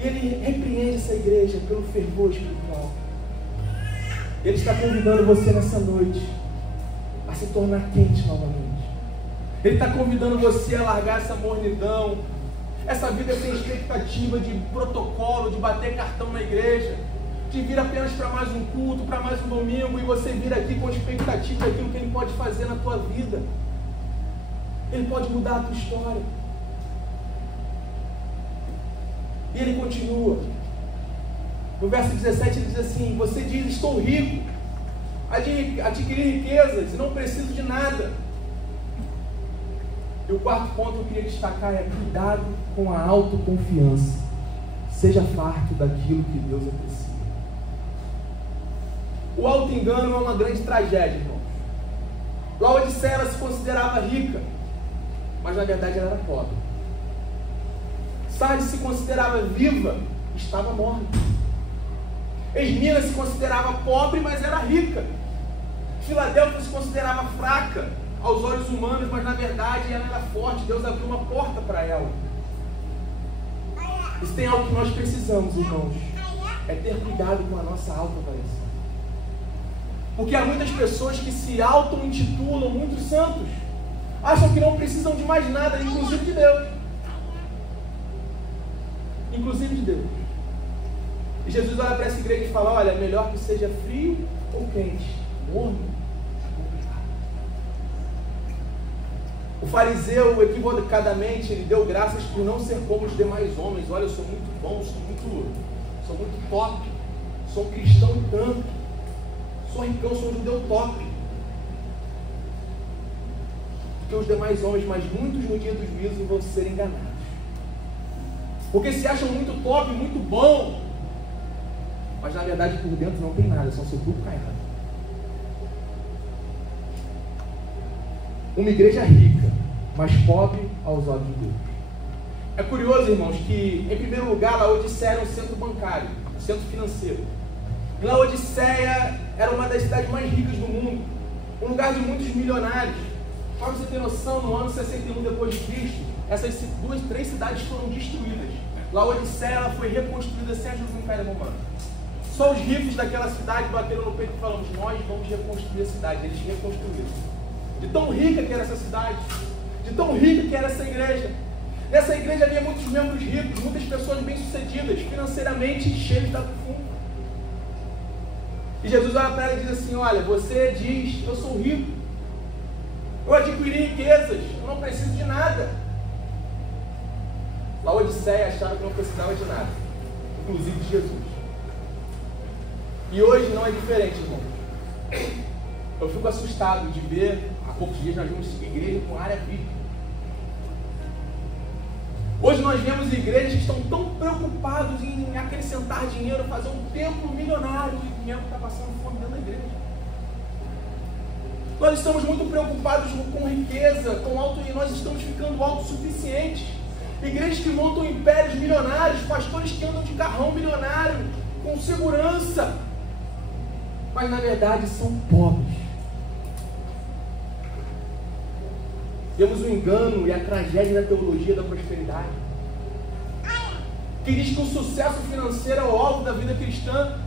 E Ele repreende essa igreja pelo fervor espiritual. Ele está convidando você nessa noite a se tornar quente novamente. Ele está convidando você a largar essa mornidão, essa vida sem expectativa de protocolo, de bater cartão na igreja, de vir apenas para mais um culto, para mais um domingo, e você vir aqui com expectativa daquilo que Ele pode fazer na tua vida. Ele pode mudar a tua história. E Ele continua. No verso 17 Ele diz assim: você diz, estou rico, adquiri riquezas e não preciso de nada. E o quarto ponto que eu queria destacar é: cuidado com a autoconfiança. Seja farto daquilo que Deus aprecia. O auto-engano é uma grande tragédia, irmãos. Laodiceia, ela se considerava rica, mas na verdade ela era pobre. Sardes se considerava viva, estava morta. Esmirna se considerava pobre, mas era rica. Filadélfia se considerava fraca aos olhos humanos, mas na verdade ela era forte. Deus abriu uma porta para ela. Isso tem algo que nós precisamos, irmãos, é ter cuidado com a nossa autoavaliação. Porque há muitas pessoas que se auto-intitulam muito santos, acham que não precisam de mais nada, inclusive de Deus. Inclusive de Deus. E Jesus olha para essa igreja e fala: olha, melhor que seja frio ou quente, morno. O fariseu, equivocadamente, ele deu graças por não ser como os demais homens. Olha, eu sou muito bom, sou muito top, sou um cristão tanto, sou ricão, sou um judeu top. Porque os demais homens, mas muitos no dia do juízo vão ser enganados. Porque se acham muito top, muito bom, mas na verdade por dentro não tem nada, são sepulcro caiado. Uma igreja rica, mas pobre aos olhos de Deus. É curioso, irmãos, que em primeiro lugar Laodiceia era um centro bancário, um centro financeiro. E Laodiceia era uma das cidades mais ricas do mundo, um lugar de muitos milionários. Para você ter noção, no ano 61 depois de Cristo, essas três cidades foram destruídas. Laodiceia ela foi reconstruída sem a ajuda do Império Romano. Só os ricos daquela cidade bateram no peito e falaram: nós vamos reconstruir a cidade. Eles reconstruíram. De tão rica que era essa cidade, de tão rica que era essa igreja. Nessa igreja havia muitos membros ricos, muitas pessoas bem-sucedidas, financeiramente cheios da fundo. E Jesus olha para ela e diz assim: olha, você diz, eu sou rico, eu adquiri riquezas, eu não preciso de nada. Laodiceia achava que não precisava de nada, inclusive de Jesus. E hoje não é diferente, irmão. Eu fico assustado de ver, há poucos dias nós vimos igreja com área VIP. Hoje nós vemos igrejas que estão tão preocupados em acrescentar dinheiro, fazer um templo milionário, e o membro está passando fome dentro da igreja. Nós estamos muito preocupados com riqueza, com auto, e nós estamos ficando autossuficientes. Igrejas que montam impérios milionários, pastores que andam de carrão milionário, com segurança, mas na verdade são pobres. Temos o engano e a tragédia da teologia da prosperidade, que diz que o sucesso financeiro é o alvo da vida cristã,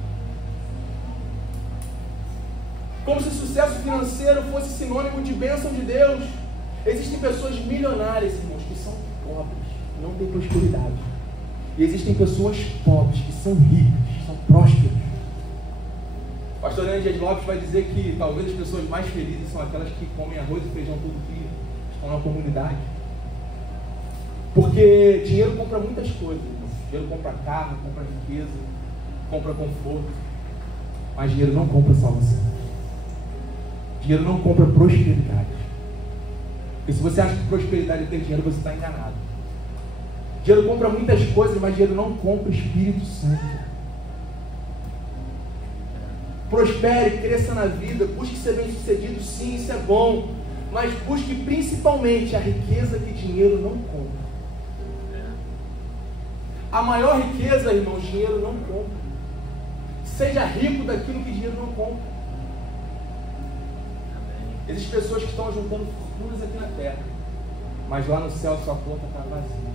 como se sucesso financeiro fosse sinônimo de bênção de Deus. Existem pessoas milionárias, irmãos, que são pobres, não têm prosperidade, e existem pessoas pobres que são ricas, são prósperas. O pastor Leandro Dias Lopes vai dizer que talvez as pessoas mais felizes são aquelas que comem arroz e feijão todo dia, estão na comunidade. Porque dinheiro compra muitas coisas, irmãos. Dinheiro compra carro, compra riqueza, compra conforto, mas dinheiro não compra salvação. Dinheiro não compra prosperidade. Porque se você acha que prosperidade é ter dinheiro, você está enganado. Dinheiro compra muitas coisas, mas dinheiro não compra o Espírito Santo. Prospere, cresça na vida, busque ser bem sucedido, sim, isso é bom, mas busque principalmente a riqueza que dinheiro não compra. A maior riqueza, irmãos, dinheiro não compra. Seja rico daquilo que dinheiro não compra. Existem pessoas que estão juntando fortunas aqui na terra, mas lá no céu sua conta está vazia.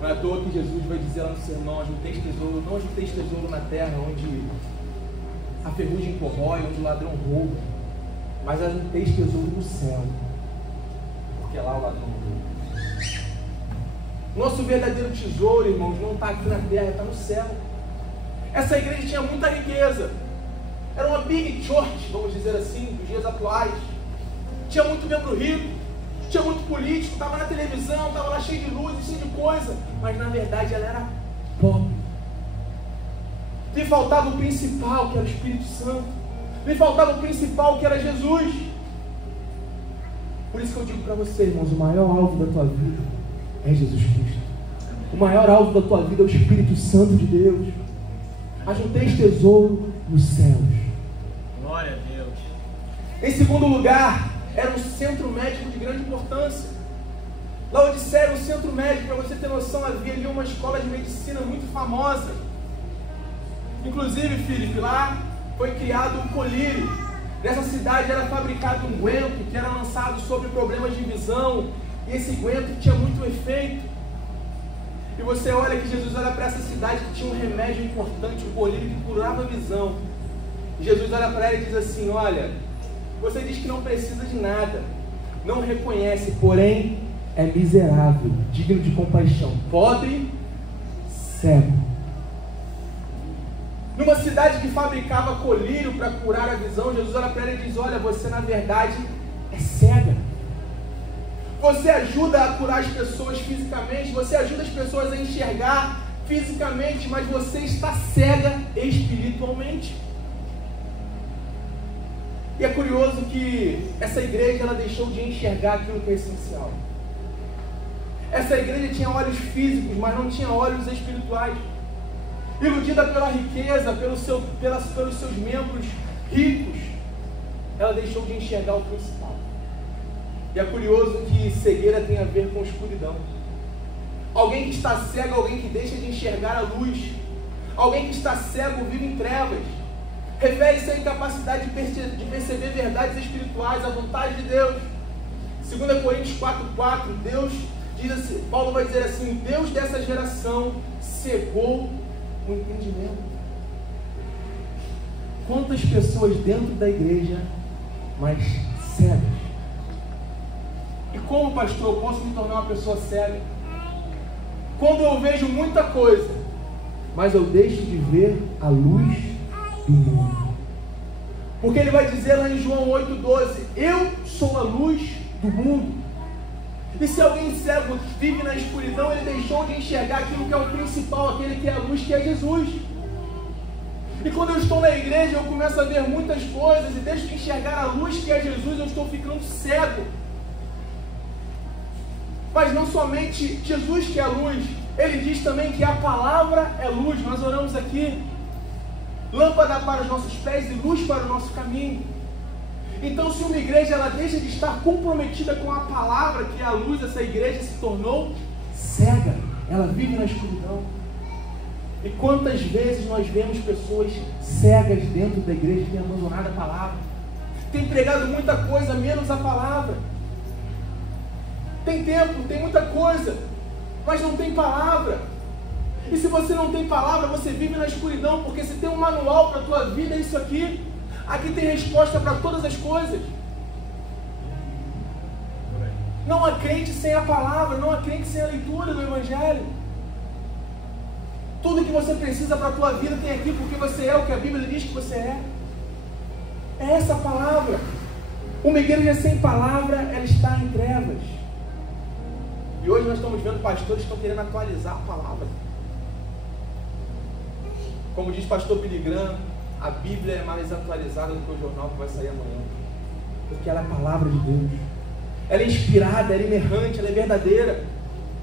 Não é à toa que Jesus vai dizer lá no sermão: ajunteis tesouro, não ajunteis tesouro na terra, onde a ferrugem corrói, onde o ladrão rouba, mas ajunteis tesouro no céu, porque lá o ladrão rouba. Nosso verdadeiro tesouro, irmãos, não está aqui na terra, está no céu. Essa igreja tinha muita riqueza. Era uma big church, vamos dizer assim, dos dias atuais. Tinha muito membro rico, tinha muito político, estava na televisão, estava lá cheio de luz, cheio de coisa. Mas na verdade ela era pobre. Lhe faltava o principal, que era o Espírito Santo. Lhe faltava o principal, que era Jesus. Por isso que eu digo para você, irmãos, o maior alvo da tua vida é Jesus Cristo. O maior alvo da tua vida é o Espírito Santo de Deus. Ajunteis tesouro nos céus. Glória a Deus. Em segundo lugar, era um centro médico de grande importância. Laodiceia era um centro médico, para você ter noção, havia ali uma escola de medicina muito famosa. Inclusive, Felipe, lá foi criado o colírio. Nessa cidade era fabricado um guento que era lançado sobre problemas de visão. E esse guento tinha muito efeito. E você olha que Jesus olha para essa cidade que tinha um remédio importante, um colírio que curava a visão. E Jesus olha para ela e diz assim: olha, você diz que não precisa de nada, não reconhece, porém é miserável, digno de compaixão, pobre, cego. Numa cidade que fabricava colírio para curar a visão, Jesus olha para ela e diz: olha, você na verdade é cega. Você ajuda a curar as pessoas fisicamente, você ajuda as pessoas a enxergar fisicamente, mas você está cega espiritualmente. E é curioso que essa igreja ela deixou de enxergar aquilo que é essencial. Essa igreja tinha olhos físicos, mas não tinha olhos espirituais. Iludida pela riqueza, pelos seus membros ricos, ela deixou de enxergar o principal. E é curioso que cegueira tem a ver com escuridão. Alguém que está cego, alguém que deixa de enxergar a luz. Alguém que está cego vive em trevas. Refere-se à incapacidade de perceber verdades espirituais, a vontade de Deus. 2 Coríntios 4,4, Deus diz assim, Paulo vai dizer assim: Deus dessa geração cegou o entendimento. Quantas pessoas dentro da igreja, mas cegas? E como pastor eu posso me tornar uma pessoa cega? Quando eu vejo muita coisa, mas eu deixo de ver a luz do mundo. Porque ele vai dizer lá em João 8,12: eu sou a luz do mundo. E se alguém cego vive na escuridão, ele deixou de enxergar aquilo que é o principal, aquele que é a luz, que é Jesus. E quando eu estou na igreja, eu começo a ver muitas coisas e deixo de enxergar a luz que é Jesus, eu estou ficando cego. Mas não somente Jesus que é a luz, ele diz também que a palavra é luz. Nós oramos aqui: lâmpada para os nossos pés e luz para o nosso caminho. Então, se uma igreja ela deixa de estar comprometida com a palavra, que é a luz, essa igreja se tornou cega. Ela vive na escuridão. E quantas vezes nós vemos pessoas cegas dentro da igreja que têm abandonado a palavra, tem pregado muita coisa, menos a palavra. Tem tempo, tem muita coisa, mas não tem palavra. E se você não tem palavra, você vive na escuridão, porque se tem um manual para a tua vida, é isso aqui. Aqui tem resposta para todas as coisas. Não há crente sem a palavra, não há crente sem a leitura do Evangelho. Tudo que você precisa para a tua vida tem aqui, porque você é o que a Bíblia diz que você é. É essa a palavra. Uma igreja sem palavra, ela está em trevas. E hoje nós estamos vendo pastores que estão querendo atualizar a palavra. Como diz pastor Billy Graham, a Bíblia é mais atualizada do que o jornal que vai sair amanhã. Porque ela é a palavra de Deus. Ela é inspirada, ela é inerrante, ela é verdadeira.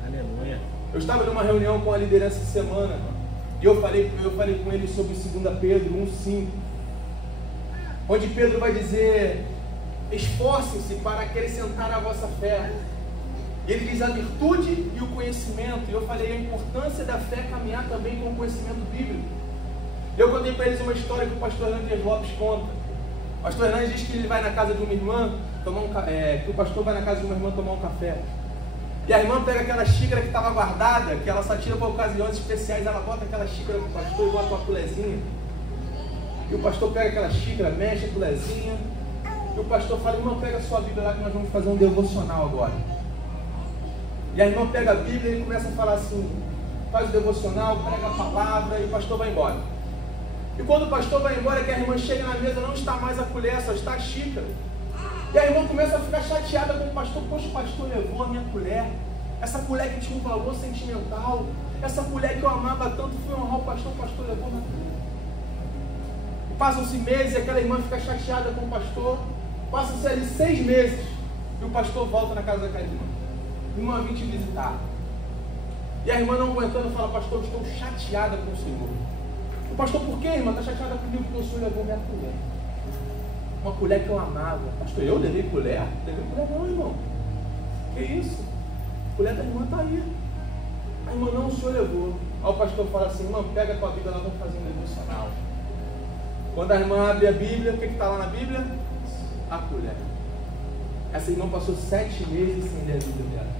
Aleluia. Eu estava numa reunião com a liderança essa semana e eu falei com eles sobre 2 Pedro 1,5, onde Pedro vai dizer: esforcem-se para acrescentar a vossa fé. E ele diz a virtude e o conhecimento. E eu falei a importância da fé caminhar também com o conhecimento bíblico. Eu contei para eles uma história que o pastor Hernandes Lopes conta. O pastor Hernandes diz que ele vai na casa de uma irmã que o pastor vai na casa de uma irmã tomar um café. E a irmã pega aquela xícara que estava guardada, que ela só tira para ocasiões especiais, ela bota aquela xícara para o pastor e bota uma colezinha. E o pastor pega aquela xícara, mexe a colezinha. E o pastor fala: irmão, pega a sua Bíblia lá que nós vamos fazer um devocional agora. E a irmã pega a Bíblia e começa a falar assim, faz o devocional, prega a palavra e o pastor vai embora. E quando o pastor vai embora, que a irmã chega na mesa, não está mais a colher, só está a xícara. E a irmã começa a ficar chateada com o pastor. Poxa, o pastor levou a minha colher. Essa colher que tinha um valor sentimental. Essa colher que eu amava tanto, fui honrar o pastor levou a minha colher. E passam-se meses e aquela irmã fica chateada com o pastor. Passam-se ali 6 meses. E o pastor volta na casa daquela irmã. A irmã vem te visitar. E a irmã não aguentando fala, pastor, estou chateada com o Senhor. O pastor, por que, irmã? Está chateada comigo porque o Senhor levou minha colher. Uma colher que eu amava. Pastor, eu levei colher? Levei colher não, irmão. Que isso? A colher da irmã está aí. A irmã não, o Senhor levou. Aí o pastor fala assim, irmão, pega a tua Bíblia, nós vamos fazer um devocional. Quando a irmã abre a Bíblia, o que está lá na Bíblia? A colher. Essa irmã passou 7 meses sem ler a Bíblia dela.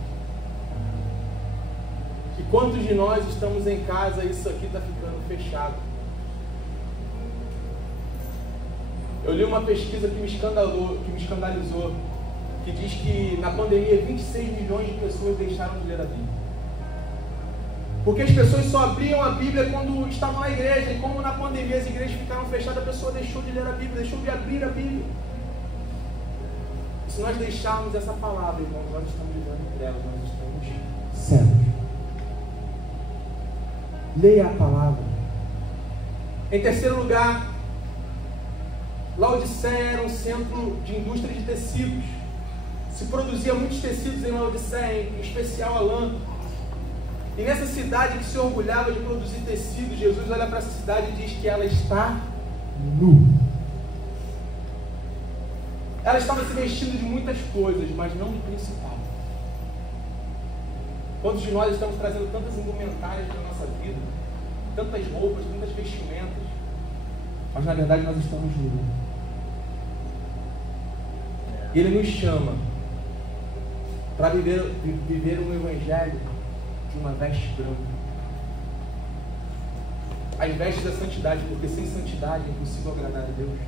E quantos de nós estamos em casa e isso aqui está ficando fechado? Eu li uma pesquisa que me escandalizou, que diz que na pandemia 26 milhões de pessoas deixaram de ler a Bíblia. Porque as pessoas só abriam a Bíblia quando estavam na igreja, e como na pandemia as igrejas ficaram fechadas, a pessoa deixou de ler a Bíblia, deixou de abrir a Bíblia. E se nós deixarmos essa palavra, irmãos, nós estamos vivendo em trevas, nós estamos cegos. Leia a palavra. Em terceiro lugar, Laodiceia era um centro de indústria de tecidos. Se produzia muitos tecidos em Laodiceia, em especial a lã. E nessa cidade que se orgulhava de produzir tecidos, Jesus olha para essa cidade e diz que ela está nua. Ela estava se vestindo de muitas coisas, mas não do principal. Quantos de nós estamos trazendo tantas indumentárias para a nossa vida, tantas roupas, tantas vestimentas, mas na verdade nós estamos nus. E Ele nos chama para viver um evangelho de uma veste branca. As vestes da santidade, porque sem santidade é impossível agradar a Deus.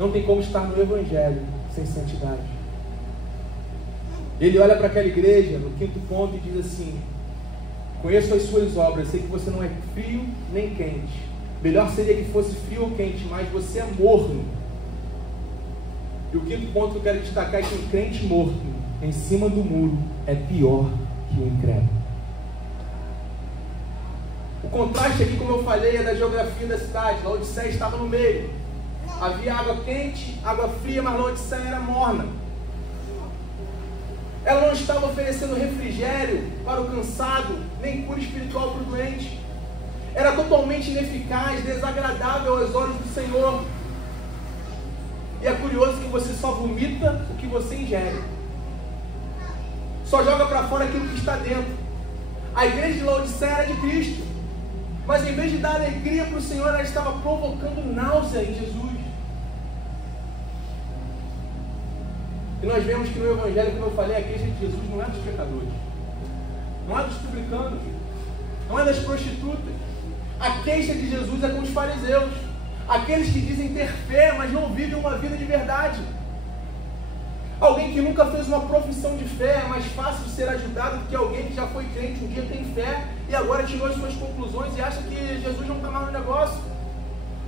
Não tem como estar no evangelho sem santidade. Ele olha para aquela igreja, no 5º ponto, e diz assim: conheço as suas obras, sei que você não é frio nem quente. Melhor seria que fosse frio ou quente, mas você é morno. E o 5º ponto que eu quero destacar é que um crente morto em cima do muro é pior que um incrédulo. O contraste aqui, como eu falei, é da geografia da cidade. Laodiceia estava no meio. Havia água quente, água fria, mas Laodiceia era morna. Ela não estava oferecendo refrigério para o cansado, nem cura espiritual para o doente. Era totalmente ineficaz, desagradável aos olhos do Senhor. E é curioso que você só vomita o que você ingere. Só joga para fora aquilo que está dentro. A igreja de Laodiceia era de Cristo. Mas em vez de dar alegria para o Senhor, ela estava provocando náusea em Jesus. E nós vemos que no Evangelho, como eu falei, a queixa de Jesus não é dos pecadores, não é dos publicanos, não é das prostitutas. A queixa de Jesus é com os fariseus, aqueles que dizem ter fé, mas não vivem uma vida de verdade. Alguém que nunca fez uma profissão de fé é mais fácil de ser ajudado do que alguém que já foi crente, um dia tem fé e agora tirou as suas conclusões e acha que Jesus não está mais no negócio.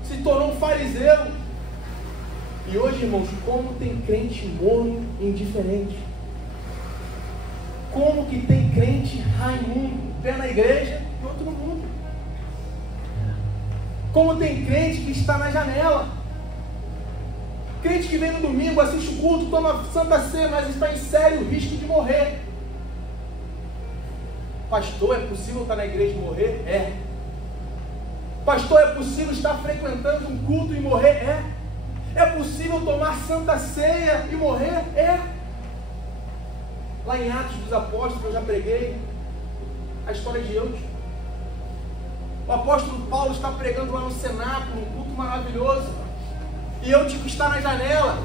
Se tornou um fariseu. E hoje, irmãos, como tem crente morno e indiferente? Como que tem crente Raimundo, pé na igreja e outro no mundo? Como tem crente que está na janela? Crente que vem no domingo, assiste o culto, toma Santa Ceia, mas está em sério risco de morrer. Pastor, é possível estar na igreja e morrer? É. Pastor, é possível estar frequentando um culto e morrer? É. É possível tomar Santa Ceia e morrer? É. Lá em Atos dos Apóstolos, eu já preguei a história de Eutico. O apóstolo Paulo está pregando lá no cenáculo, um culto maravilhoso. E Eutico está na janela.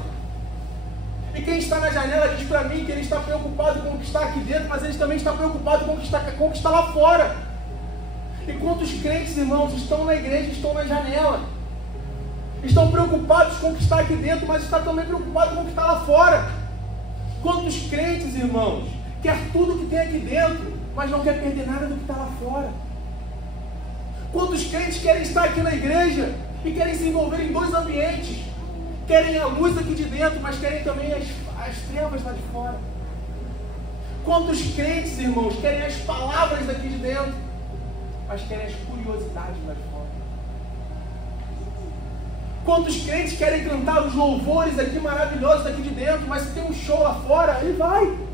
E quem está na janela diz para mim que ele está preocupado com o que está aqui dentro, mas ele também está preocupado com o que está lá fora. E quantos crentes, irmãos, estão na igreja, estão na janela? Estão preocupados com o que está aqui dentro, mas estão também preocupados com o que está lá fora. Quantos crentes, irmãos, quer tudo que tem aqui dentro, mas não quer perder nada do que está lá fora. Quantos crentes querem estar aqui na igreja e querem se envolver em dois ambientes? Querem a luz aqui de dentro, mas querem também as trevas lá de fora. Quantos crentes, irmãos, querem as palavras daqui de dentro, mas querem as curiosidades lá de fora? Quantos crentes querem cantar os louvores aqui maravilhosos daqui de dentro, mas se tem um show lá fora, ele vai.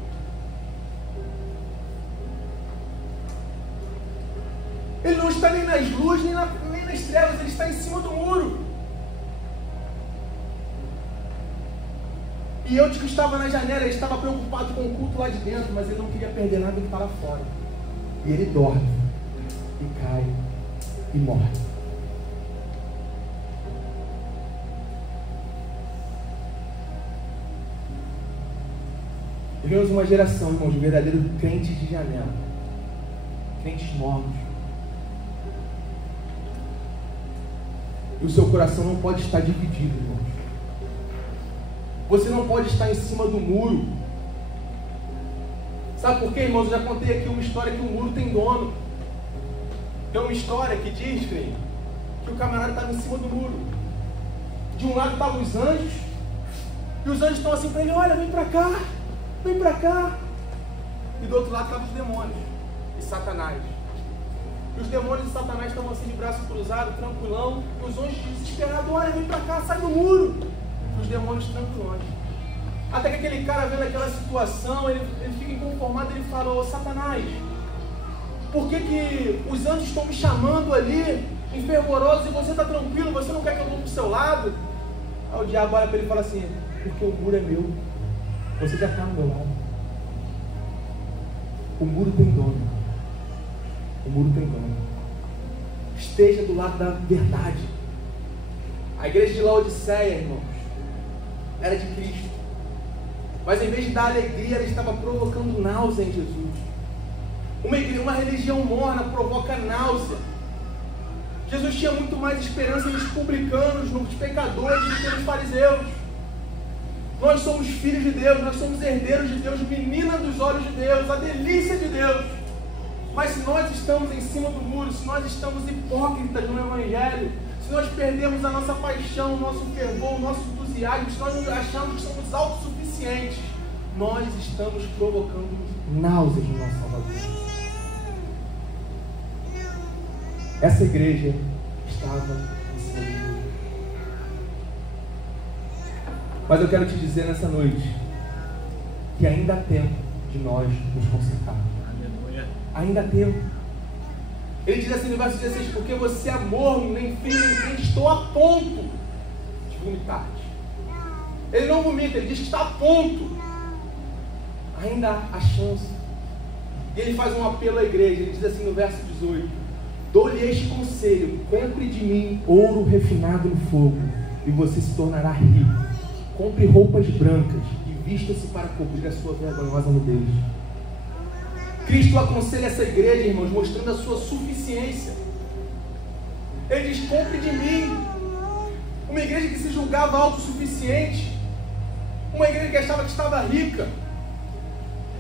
Ele não está nem nas luzes, nem nas trevas, ele está em cima do muro. E eu que estava na janela, ele estava preocupado com o culto lá de dentro, mas ele não queria perder nada do que está lá fora. E ele dorme, e cai, e morre. Vivemos uma geração, irmãos, de verdadeiros crentes de janela. Crentes mornos. E o seu coração não pode estar dividido, irmãos. Você não pode estar em cima do muro. Sabe por quê, irmãos? Eu já contei aqui uma história que o muro tem dono. Tem uma história que diz, que o camarada estava em cima do muro. De um lado estavam os anjos, e os anjos estão assim para ele: olha, vem para cá, vem para cá. E do outro lado estavam os demônios e Satanás. E os demônios e Satanás estavam assim de braço cruzado, tranquilão. E os anjos desesperados: olha, vem para cá, sai do muro. E os demônios tranquilões. Até que aquele cara, vendo aquela situação, ele fica inconformado. Ele fala: ô Satanás, por que os anjos estão me chamando ali, enfervorosos, e você está tranquilo? Você não quer que eu vou para o seu lado? Aí o diabo olha para ele e fala assim: porque o muro é meu, você já está no meu lado. O muro tem dono. O muro tem dono. Esteja do lado da verdade. A igreja de Laodiceia, irmãos, era de Cristo, mas em vez de dar alegria, ela estava provocando náusea em Jesus. Uma religião morna provoca náusea. Jesus tinha muito mais esperança nos publicanos, nos pecadores, do que nos fariseus. Nós somos filhos de Deus, nós somos herdeiros de Deus, menina dos olhos de Deus, a delícia de Deus. Mas se nós estamos em cima do muro, se nós estamos hipócritas no Evangelho, se nós perdemos a nossa paixão, o nosso fervor, o nosso entusiasmo, se nós achamos que somos autossuficientes, nós estamos provocando náuseas no nosso Salvador. Essa igreja estava em cima do muro. Mas eu quero te dizer nessa noite que ainda há tempo de nós nos consertarmos. Ainda há tempo. Ele diz assim no verso 16: porque você é morno, nem frio, nem quente, estou a ponto de vomitar-te. Ele não vomita, ele diz que está a ponto. Ainda há chance. E ele faz um apelo à igreja. Ele diz assim no verso 18: dou-lhe este conselho, compre de mim ouro refinado no fogo, e você se tornará rico. Compre roupas brancas e vista-se para cobrir a sua vergonhosa nudez. Cristo aconselha essa igreja, irmãos, mostrando a sua suficiência. Ele diz: compre de mim. Uma igreja que se julgava autossuficiente, uma igreja que achava que estava rica.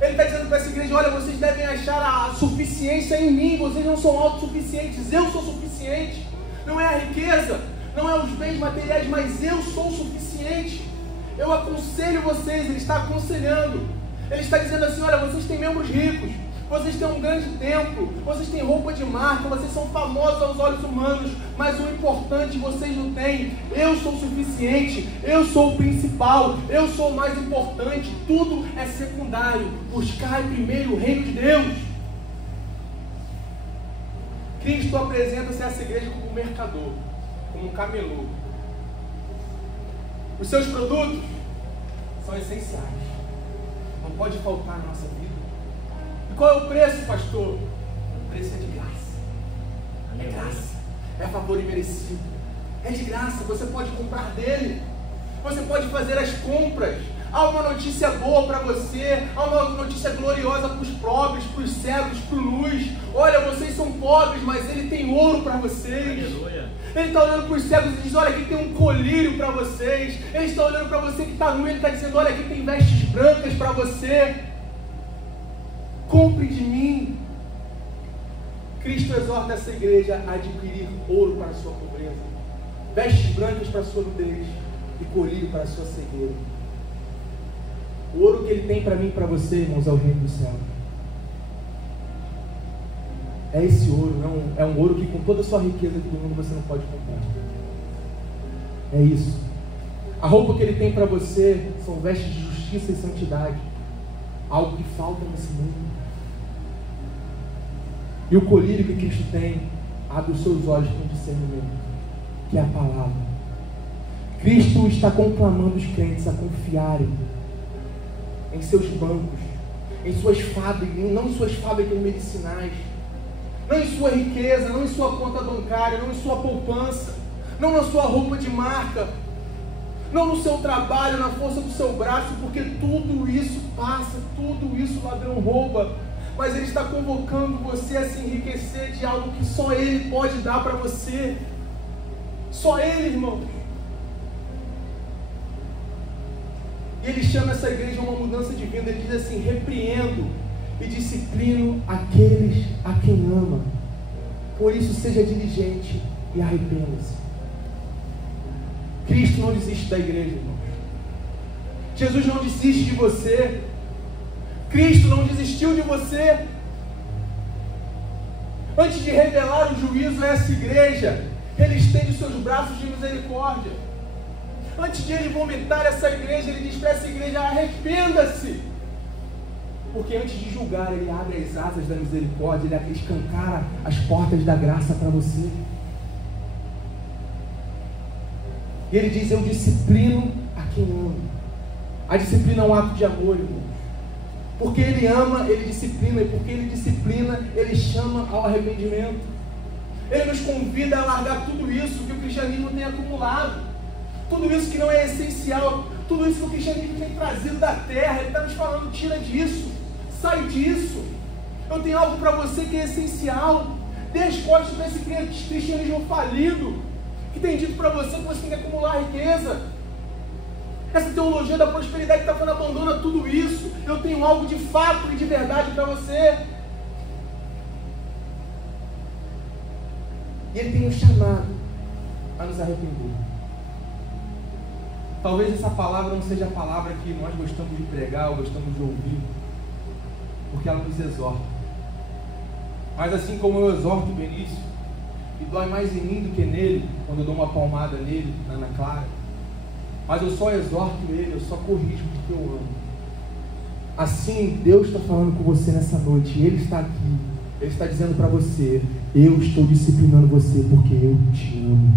Ele está dizendo para essa igreja: olha, vocês devem achar a suficiência em mim, vocês não são autossuficientes, eu sou suficiente. Não é a riqueza, não é os bens materiais, mas eu sou suficiente. Eu aconselho vocês. Ele está aconselhando. Ele está dizendo assim: olha, vocês têm membros ricos, vocês têm um grande templo, vocês têm roupa de marca, vocês são famosos aos olhos humanos, mas o importante vocês não têm. Eu sou suficiente, eu sou o principal, eu sou o mais importante, tudo é secundário. Buscai primeiro o reino de Deus. Cristo apresenta-se a essa igreja como um mercador, como um camelô. Os seus produtos são essenciais, não pode faltar na nossa vida. E qual é o preço, pastor? O preço é de graça. É graça, é favor imerecido, é de graça. Você pode comprar dele, você pode fazer as compras. Há uma notícia boa para você, há uma notícia gloriosa para os pobres, para os cegos, para o luz. Olha, vocês são pobres, mas ele tem ouro para vocês. Aleluia. Ele está olhando para os cegos e diz: olha, aqui tem um colírio para vocês. Ele está olhando para você que está nu, ele está dizendo: olha, aqui tem vestes brancas para você. Compre de mim, Cristo exorta essa igreja a adquirir ouro para a sua pobreza, vestes brancas para a sua nudez e colírio para a sua cegueira. O ouro que Ele tem para mim e para você, irmãos, é o reino do céu. É esse ouro, não é um ouro que com toda a sua riqueza aqui do mundo você não pode comprar. É isso. A roupa que Ele tem para você são vestes de justiça e santidade, algo que falta nesse mundo. E o colírio que Cristo tem abre os seus olhos com discernimento, que é a palavra. Cristo está conclamando os crentes a confiarem em seus bancos, em suas fábricas, não em suas fábricas medicinais, não em sua riqueza, não em sua conta bancária, não em sua poupança, não na sua roupa de marca, não no seu trabalho, na força do seu braço, porque tudo isso passa, tudo isso o ladrão rouba. Mas Ele está convocando você a se enriquecer de algo que só Ele pode dar para você. Só Ele, irmãos. E Ele chama essa igreja a uma mudança de vida. Ele diz assim: repreendo e disciplino aqueles a quem ama. Por isso seja diligente e arrependa-se. Cristo não desiste da igreja, irmãos. Jesus não desiste de você. Cristo não desistiu de você. Antes de revelar o juízo a essa igreja, Ele estende os seus braços de misericórdia. Antes de Ele vomitar essa igreja, Ele diz para essa igreja: arrependa-se. Porque antes de julgar, Ele abre as asas da misericórdia, Ele escancara as portas da graça para você. E Ele diz: eu disciplino a quem ama. A disciplina é um ato de amor, irmão. Porque Ele ama, Ele disciplina. E porque Ele disciplina, Ele chama ao arrependimento. Ele nos convida a largar tudo isso que o cristianismo tem acumulado, tudo isso que não é essencial, tudo isso que o cristianismo tem trazido da terra. Ele está nos falando: tira disso, sai disso. Eu tenho algo para você que é essencial. Dê as costas para esse cristianismo falido, que tem dito para você que você tem que acumular riqueza. Essa teologia da prosperidade está falando: abandona tudo isso. Eu tenho algo de fato e de verdade para você. E Ele tem nos chamado a nos arrepender. Talvez essa palavra não seja a palavra que nós gostamos de pregar ou gostamos de ouvir, porque ela nos exorta. Mas assim como eu exorto o Benício, e dói mais em mim do que nele, quando eu dou uma palmada nele, na Ana Clara, mas eu só exorto ele, eu só corrijo porque eu amo. Assim, Deus está falando com você nessa noite. Ele está aqui. Ele está dizendo para você: eu estou disciplinando você porque eu te amo.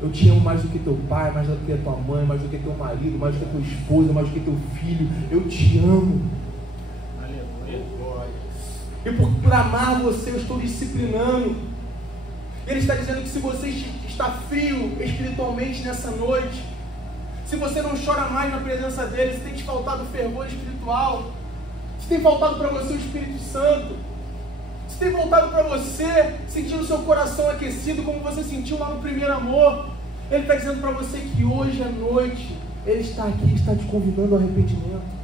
Eu te amo mais do que teu pai, mais do que a tua mãe, mais do que teu marido, mais do que a tua esposa, mais do que teu filho. Eu te amo. E por amar você, eu estou disciplinando. Ele está dizendo que se você está frio espiritualmente nessa noite, se você não chora mais na presença dele, se tem te faltado fervor espiritual, se tem faltado para você o Espírito Santo, se tem faltado para você sentir o seu coração aquecido como você sentiu lá no primeiro amor, Ele está dizendo para você que hoje à noite Ele está aqui, está te convidando ao arrependimento.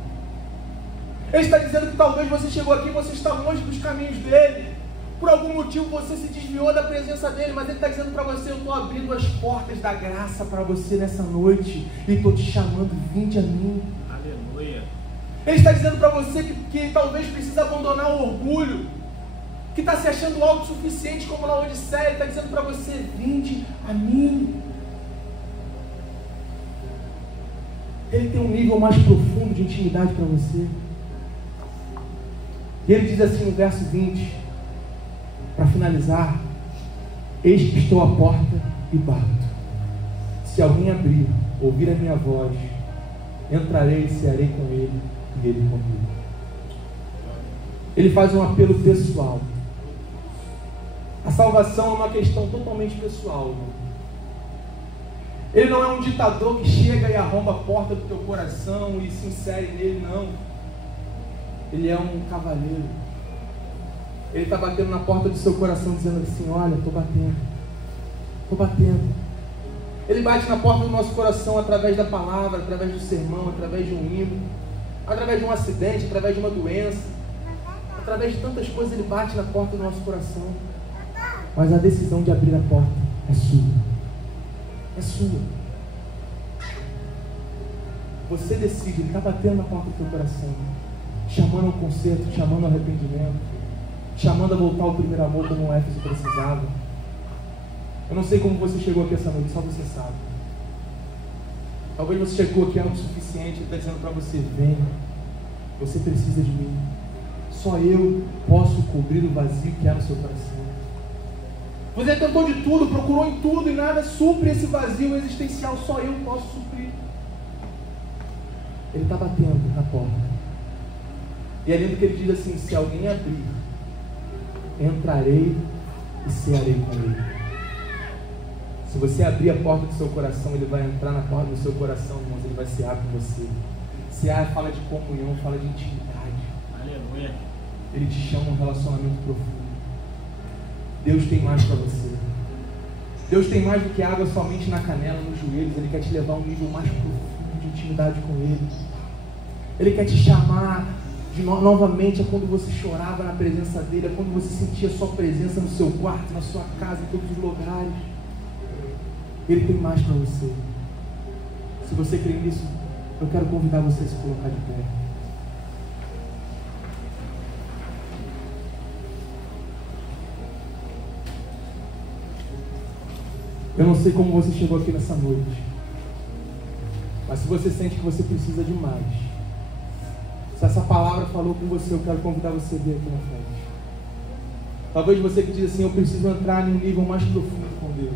Ele está dizendo que talvez você chegou aqui e você está longe dos caminhos dele. Por algum motivo você se desviou da presença dele, mas Ele está dizendo para você: eu estou abrindo as portas da graça para você nessa noite e estou te chamando, vinde a mim. Aleluia. Ele está dizendo para você que talvez precisa abandonar o orgulho, que está se achando autossuficiente como na Odisseia. Ele está dizendo para você: vinde a mim. Ele tem um nível mais profundo de intimidade para você. E Ele diz assim no verso 20, para finalizar: eis que estou à porta e bato. Se alguém abrir, ouvir a minha voz, entrarei e cearei com ele e ele comigo. Ele faz um apelo pessoal. A salvação é uma questão totalmente pessoal, irmão. Ele não é um ditador que chega e arromba a porta do teu coração e se insere nele, não. Ele é um cavaleiro. Ele está batendo na porta do seu coração, dizendo assim: olha, estou batendo. Estou batendo. Ele bate na porta do nosso coração através da palavra, através do sermão, através de um hino, através de um acidente, através de uma doença, através de tantas coisas Ele bate na porta do nosso coração. Mas a decisão de abrir a porta é sua. É sua. Você decide, Ele está batendo na porta do teu coração, chamando ao conserto, chamando ao arrependimento, chamando a voltar ao primeiro amor como o Éfeso precisava. Eu não sei como você chegou aqui essa noite, só você sabe. Talvez você chegou aqui autossuficiente, Ele está dizendo para você: vem, você precisa de mim. Só eu posso cobrir o vazio que há no seu coração. Você tentou de tudo, procurou em tudo e nada supre esse vazio existencial. Só eu posso suprir. Ele está batendo na porta. E é lindo que Ele diz assim: se alguém abrir, entrarei e cearei com ele. Se você abrir a porta do seu coração, Ele vai entrar na porta do seu coração, irmãos. Ele vai cear com você. Cear fala de comunhão, fala de intimidade. Aleluia. Ele te chama a um relacionamento profundo. Deus tem mais para você. Deus tem mais do que água somente na canela, nos joelhos. Ele quer te levar a um nível mais profundo de intimidade com Ele. Ele quer te chamar novamente a quando você chorava na presença dEle, a quando você sentia a sua presença no seu quarto, na sua casa, em todos os lugares. Ele tem mais para você. Se você crê nisso, eu quero convidar você a se colocar de pé. Eu não sei como você chegou aqui nessa noite, mas se você sente que você precisa de mais, se essa palavra falou com você, eu quero convidar você a vir aqui na frente. Talvez você que diz assim: eu preciso entrar em um nível mais profundo com Deus.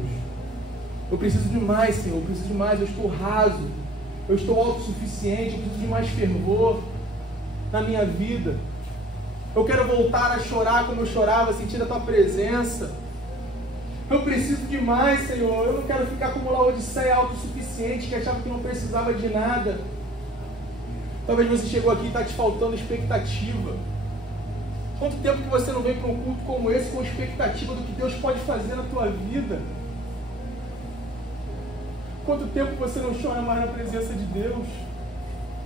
Eu preciso de mais, Senhor, eu preciso de mais, eu estou raso, eu estou autossuficiente, eu preciso de mais fervor na minha vida. Eu quero voltar a chorar como eu chorava, sentir a Tua presença. Eu preciso de mais, Senhor. Eu não quero ficar como Laodiceia autossuficiente, que achava que não precisava de nada. Talvez você chegou aqui e está te faltando expectativa. Quanto tempo que você não vem para um culto como esse com expectativa do que Deus pode fazer na tua vida? Quanto tempo você não chora mais na presença de Deus?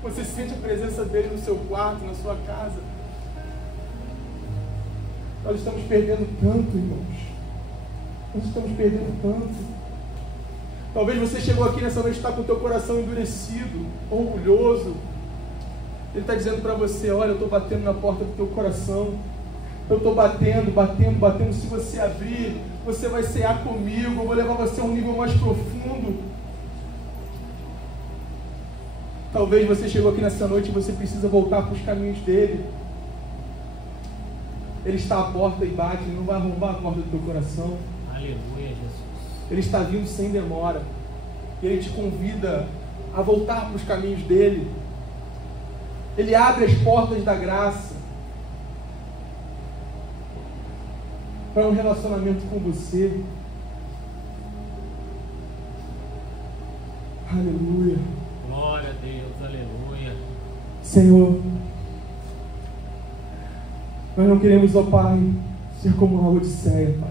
Você sente a presença dEle no seu quarto, na sua casa? Nós estamos perdendo tanto, irmãos. Nós estamos perdendo tanto. Talvez você chegou aqui nessa noite e está com o teu coração endurecido, orgulhoso. Ele está dizendo para você: olha, eu estou batendo na porta do teu coração. Eu estou batendo. Se você abrir, você vai cear comigo. Eu vou levar você a um nível mais profundo. Talvez você chegou aqui nessa noite e você precisa voltar para os caminhos dele. Ele está à porta e bate. Ele não vai arrombar a porta do teu coração. Aleluia, Jesus. Ele está vindo sem demora. E Ele te convida a voltar para os caminhos dele. Ele abre as portas da graça para um relacionamento com você. Aleluia. Glória a Deus, aleluia. Senhor, nós não queremos, ó Pai, ser como Laodiceia, Pai.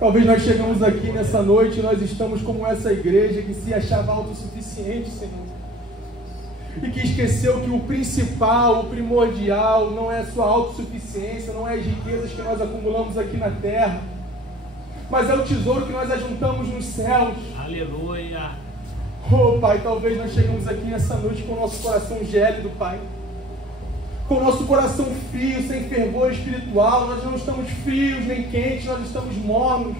Talvez nós chegamos aqui nessa noite e nós estamos como essa igreja que se achava autossuficiente, Senhor. E que esqueceu que o principal, o primordial, não é a sua autossuficiência, não é as riquezas que nós acumulamos aqui na terra, mas é o tesouro que nós ajuntamos nos céus. Aleluia. Oh Pai, talvez nós chegamos aqui nessa noite com o nosso coração gélido, Pai, com o nosso coração frio, sem fervor espiritual. Nós não estamos frios nem quentes, nós estamos mornos.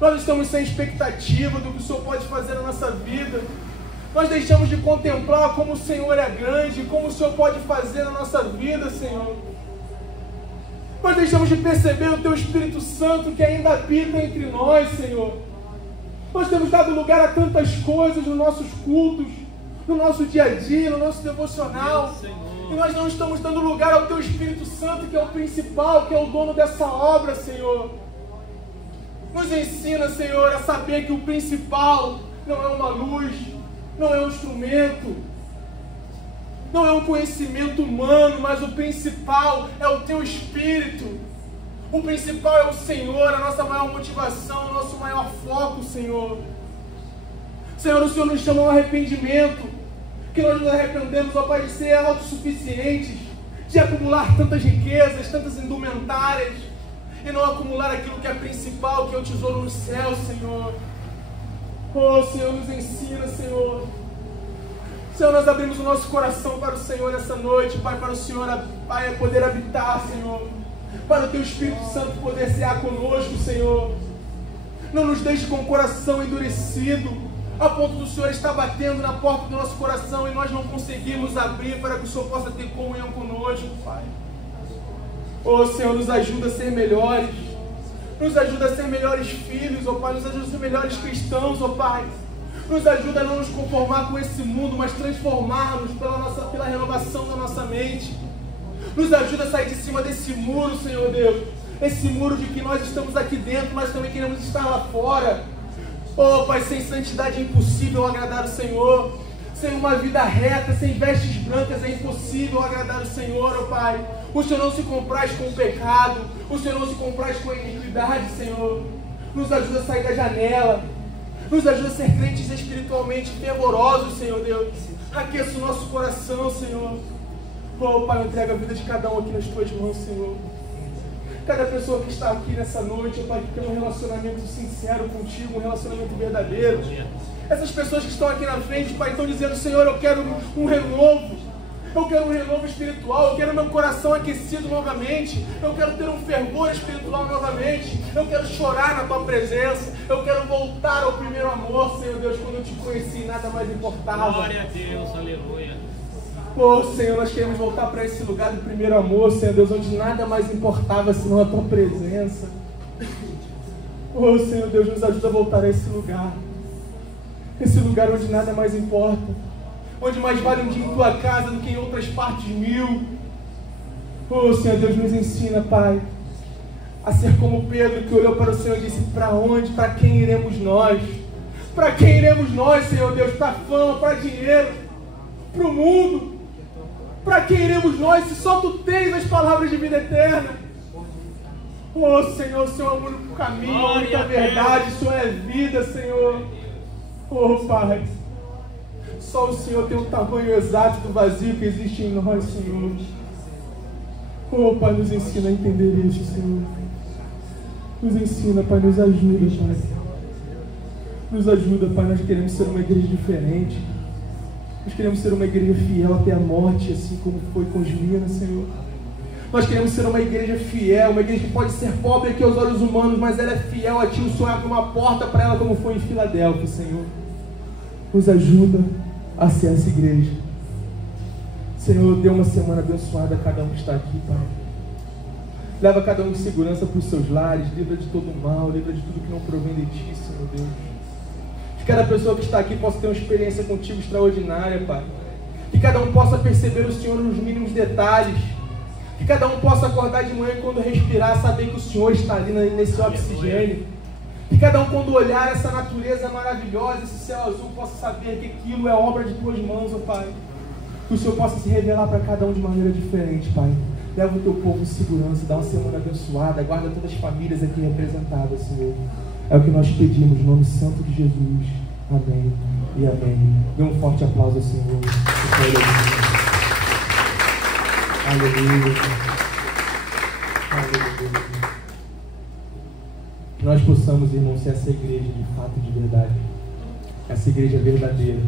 Nós estamos sem expectativa do que o Senhor pode fazer na nossa vida. Nós deixamos de contemplar como o Senhor é grande, como o Senhor pode fazer na nossa vida, Senhor. Nós deixamos de perceber o Teu Espírito Santo que ainda habita entre nós, Senhor. Nós temos dado lugar a tantas coisas nos nossos cultos, no nosso dia a dia, no nosso devocional. E nós não estamos dando lugar ao Teu Espírito Santo, que é o principal, que é o dono dessa obra, Senhor. Nos ensina, Senhor, a saber que o principal não é uma luz, não é um instrumento, não é um conhecimento humano, mas o principal é o Teu Espírito. O principal é o Senhor, a nossa maior motivação, o nosso maior foco, Senhor. Senhor, o Senhor nos chama ao arrependimento, que nós nos arrependemos, ó Pai, de ser autossuficientes, de acumular tantas riquezas, tantas indumentárias, e não acumular aquilo que é principal, que é o tesouro no céu, Senhor. Oh, Senhor, nos ensina, Senhor. Senhor, nós abrimos o nosso coração para o Senhor essa noite, Pai, para o Senhor, Pai, poder habitar, Senhor, para o Teu Espírito Santo poder cear conosco, Senhor. Não nos deixe com o coração endurecido, a ponto do Senhor estar batendo na porta do nosso coração e nós não conseguimos abrir para que o Senhor possa ter comunhão conosco, Pai. Oh, Senhor, nos ajuda a ser melhores, nos ajuda a ser melhores filhos, oh Pai, nos ajuda a ser melhores cristãos, oh Pai. Nos ajuda a não nos conformar com esse mundo, mas transformarmos pela renovação da nossa mente. Nos ajuda a sair de cima desse muro, Senhor Deus. Esse muro de que nós estamos aqui dentro, mas também queremos estar lá fora. Oh Pai, sem santidade é impossível agradar o Senhor. Sem uma vida reta, sem vestes brancas é impossível agradar o Senhor, oh Pai. O Senhor não se compraz com o pecado. O Senhor não se compraz com a iniquidade, Senhor. Nos ajuda a sair da janela. Nos ajuda a ser crentes espiritualmente fervorosos, Senhor Deus. Aqueça o nosso coração, Senhor. Oh, Pai, entrega a vida de cada um aqui nas Tuas mãos, Senhor. Cada pessoa que está aqui nessa noite, oh, Pai, que tem um relacionamento sincero contigo, um relacionamento verdadeiro. Essas pessoas que estão aqui na frente, Pai, estão dizendo, Senhor, eu quero um renovo. Eu quero um renovo espiritual, eu quero meu coração aquecido novamente, eu quero ter um fervor espiritual novamente, eu quero chorar na Tua presença, eu quero voltar ao primeiro amor, Senhor Deus, quando eu Te conheci, nada mais importava. Glória a Deus, aleluia. Oh, Senhor, nós queremos voltar para esse lugar do primeiro amor, Senhor Deus, onde nada mais importava senão a Tua presença. Oh, Senhor Deus, nos ajuda a voltar a esse lugar onde nada mais importa. Onde mais vale um dia em Tua casa do que em outras partes 1000. Oh, Senhor Deus, nos ensina, Pai, a ser como Pedro, que olhou para o Senhor e disse, para onde, para quem iremos nós? Para quem iremos nós, Senhor Deus? Para fama, para dinheiro, para o mundo? Para quem iremos nós, se só Tu tens as palavras de vida eterna? Oh, Senhor, o Senhor é o único caminho, a única verdade, o Senhor é vida, Senhor. Oh, Pai, só o Senhor tem o tamanho exato do vazio que existe em nós, Senhor. Oh, Pai, nos ensina a entender isso, Senhor. Nos ensina, Pai, nos ajuda, Pai. Nos ajuda, Pai, nós queremos ser uma igreja diferente. Nós queremos ser uma igreja fiel até a morte, assim como foi com os meninos, Senhor. Nós queremos ser uma igreja fiel, uma igreja que pode ser pobre aqui aos olhos humanos, mas ela é fiel a Ti. O Senhor abre uma porta para ela como foi em Filadélfia, Senhor. Nos ajuda a ser essa igreja. Senhor, dê uma semana abençoada a cada um que está aqui, Pai. Leva cada um em segurança para os seus lares, livra de todo mal, livra de tudo que não provém de Ti, Senhor Deus. Que cada pessoa que está aqui possa ter uma experiência contigo extraordinária, Pai. Que cada um possa perceber o Senhor nos mínimos detalhes. Que cada um possa acordar de manhã e quando respirar, saber que o Senhor está ali nesse oxigênio. Que cada um, quando olhar essa natureza maravilhosa, esse céu azul, possa saber que aquilo é obra de Tuas mãos, ó Pai. Que o Senhor possa se revelar para cada um de maneira diferente, Pai. Leva o Teu povo em segurança, dá uma semana abençoada, guarda todas as famílias aqui representadas, Senhor. É o que nós pedimos, no nome santo de Jesus. Amém e amém. Dê um forte aplauso ao Senhor. Aleluia. Aleluia. Nós possamos, irmãos, ser essa igreja de fato, de verdade. Essa igreja verdadeira.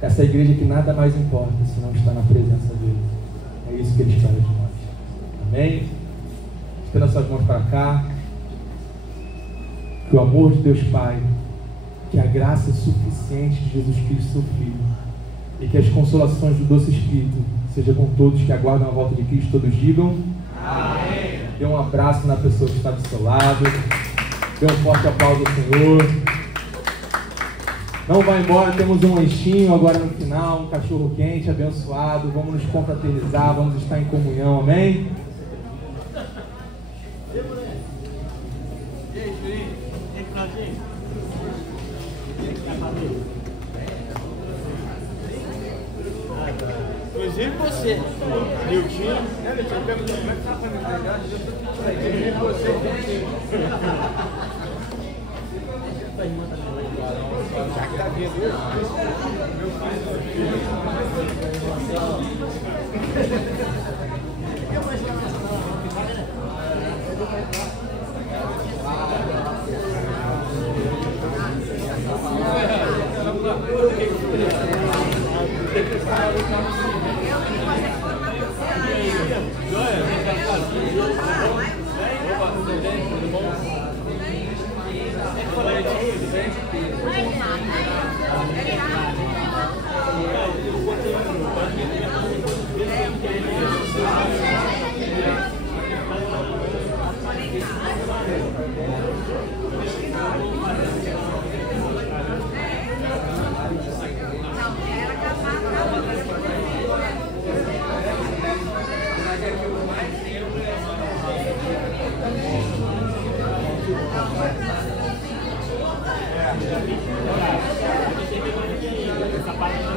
Essa igreja que nada mais importa senão estar na presença dele. É isso que Ele espera de nós. Amém? Estenda as suas mãos para cá. Que o amor de Deus Pai, que a graça suficiente de Jesus Cristo, seu Filho, e que as consolações do doce Espírito seja com todos que aguardam a volta de Cristo. Todos digam amém. Dê um abraço na pessoa que está do seu lado. Dê um forte aplauso ao Senhor. Não vai embora, temos um lanchinho agora no final, um cachorro quente, abençoado. Vamos nos confraternizar, vamos estar em comunhão, amém? Inclusive você, Niltinho. Niltinho, pergunta como é que tá a familiaridade. Inclusive você, já que tá vindo hoje, meu filho. Essa parte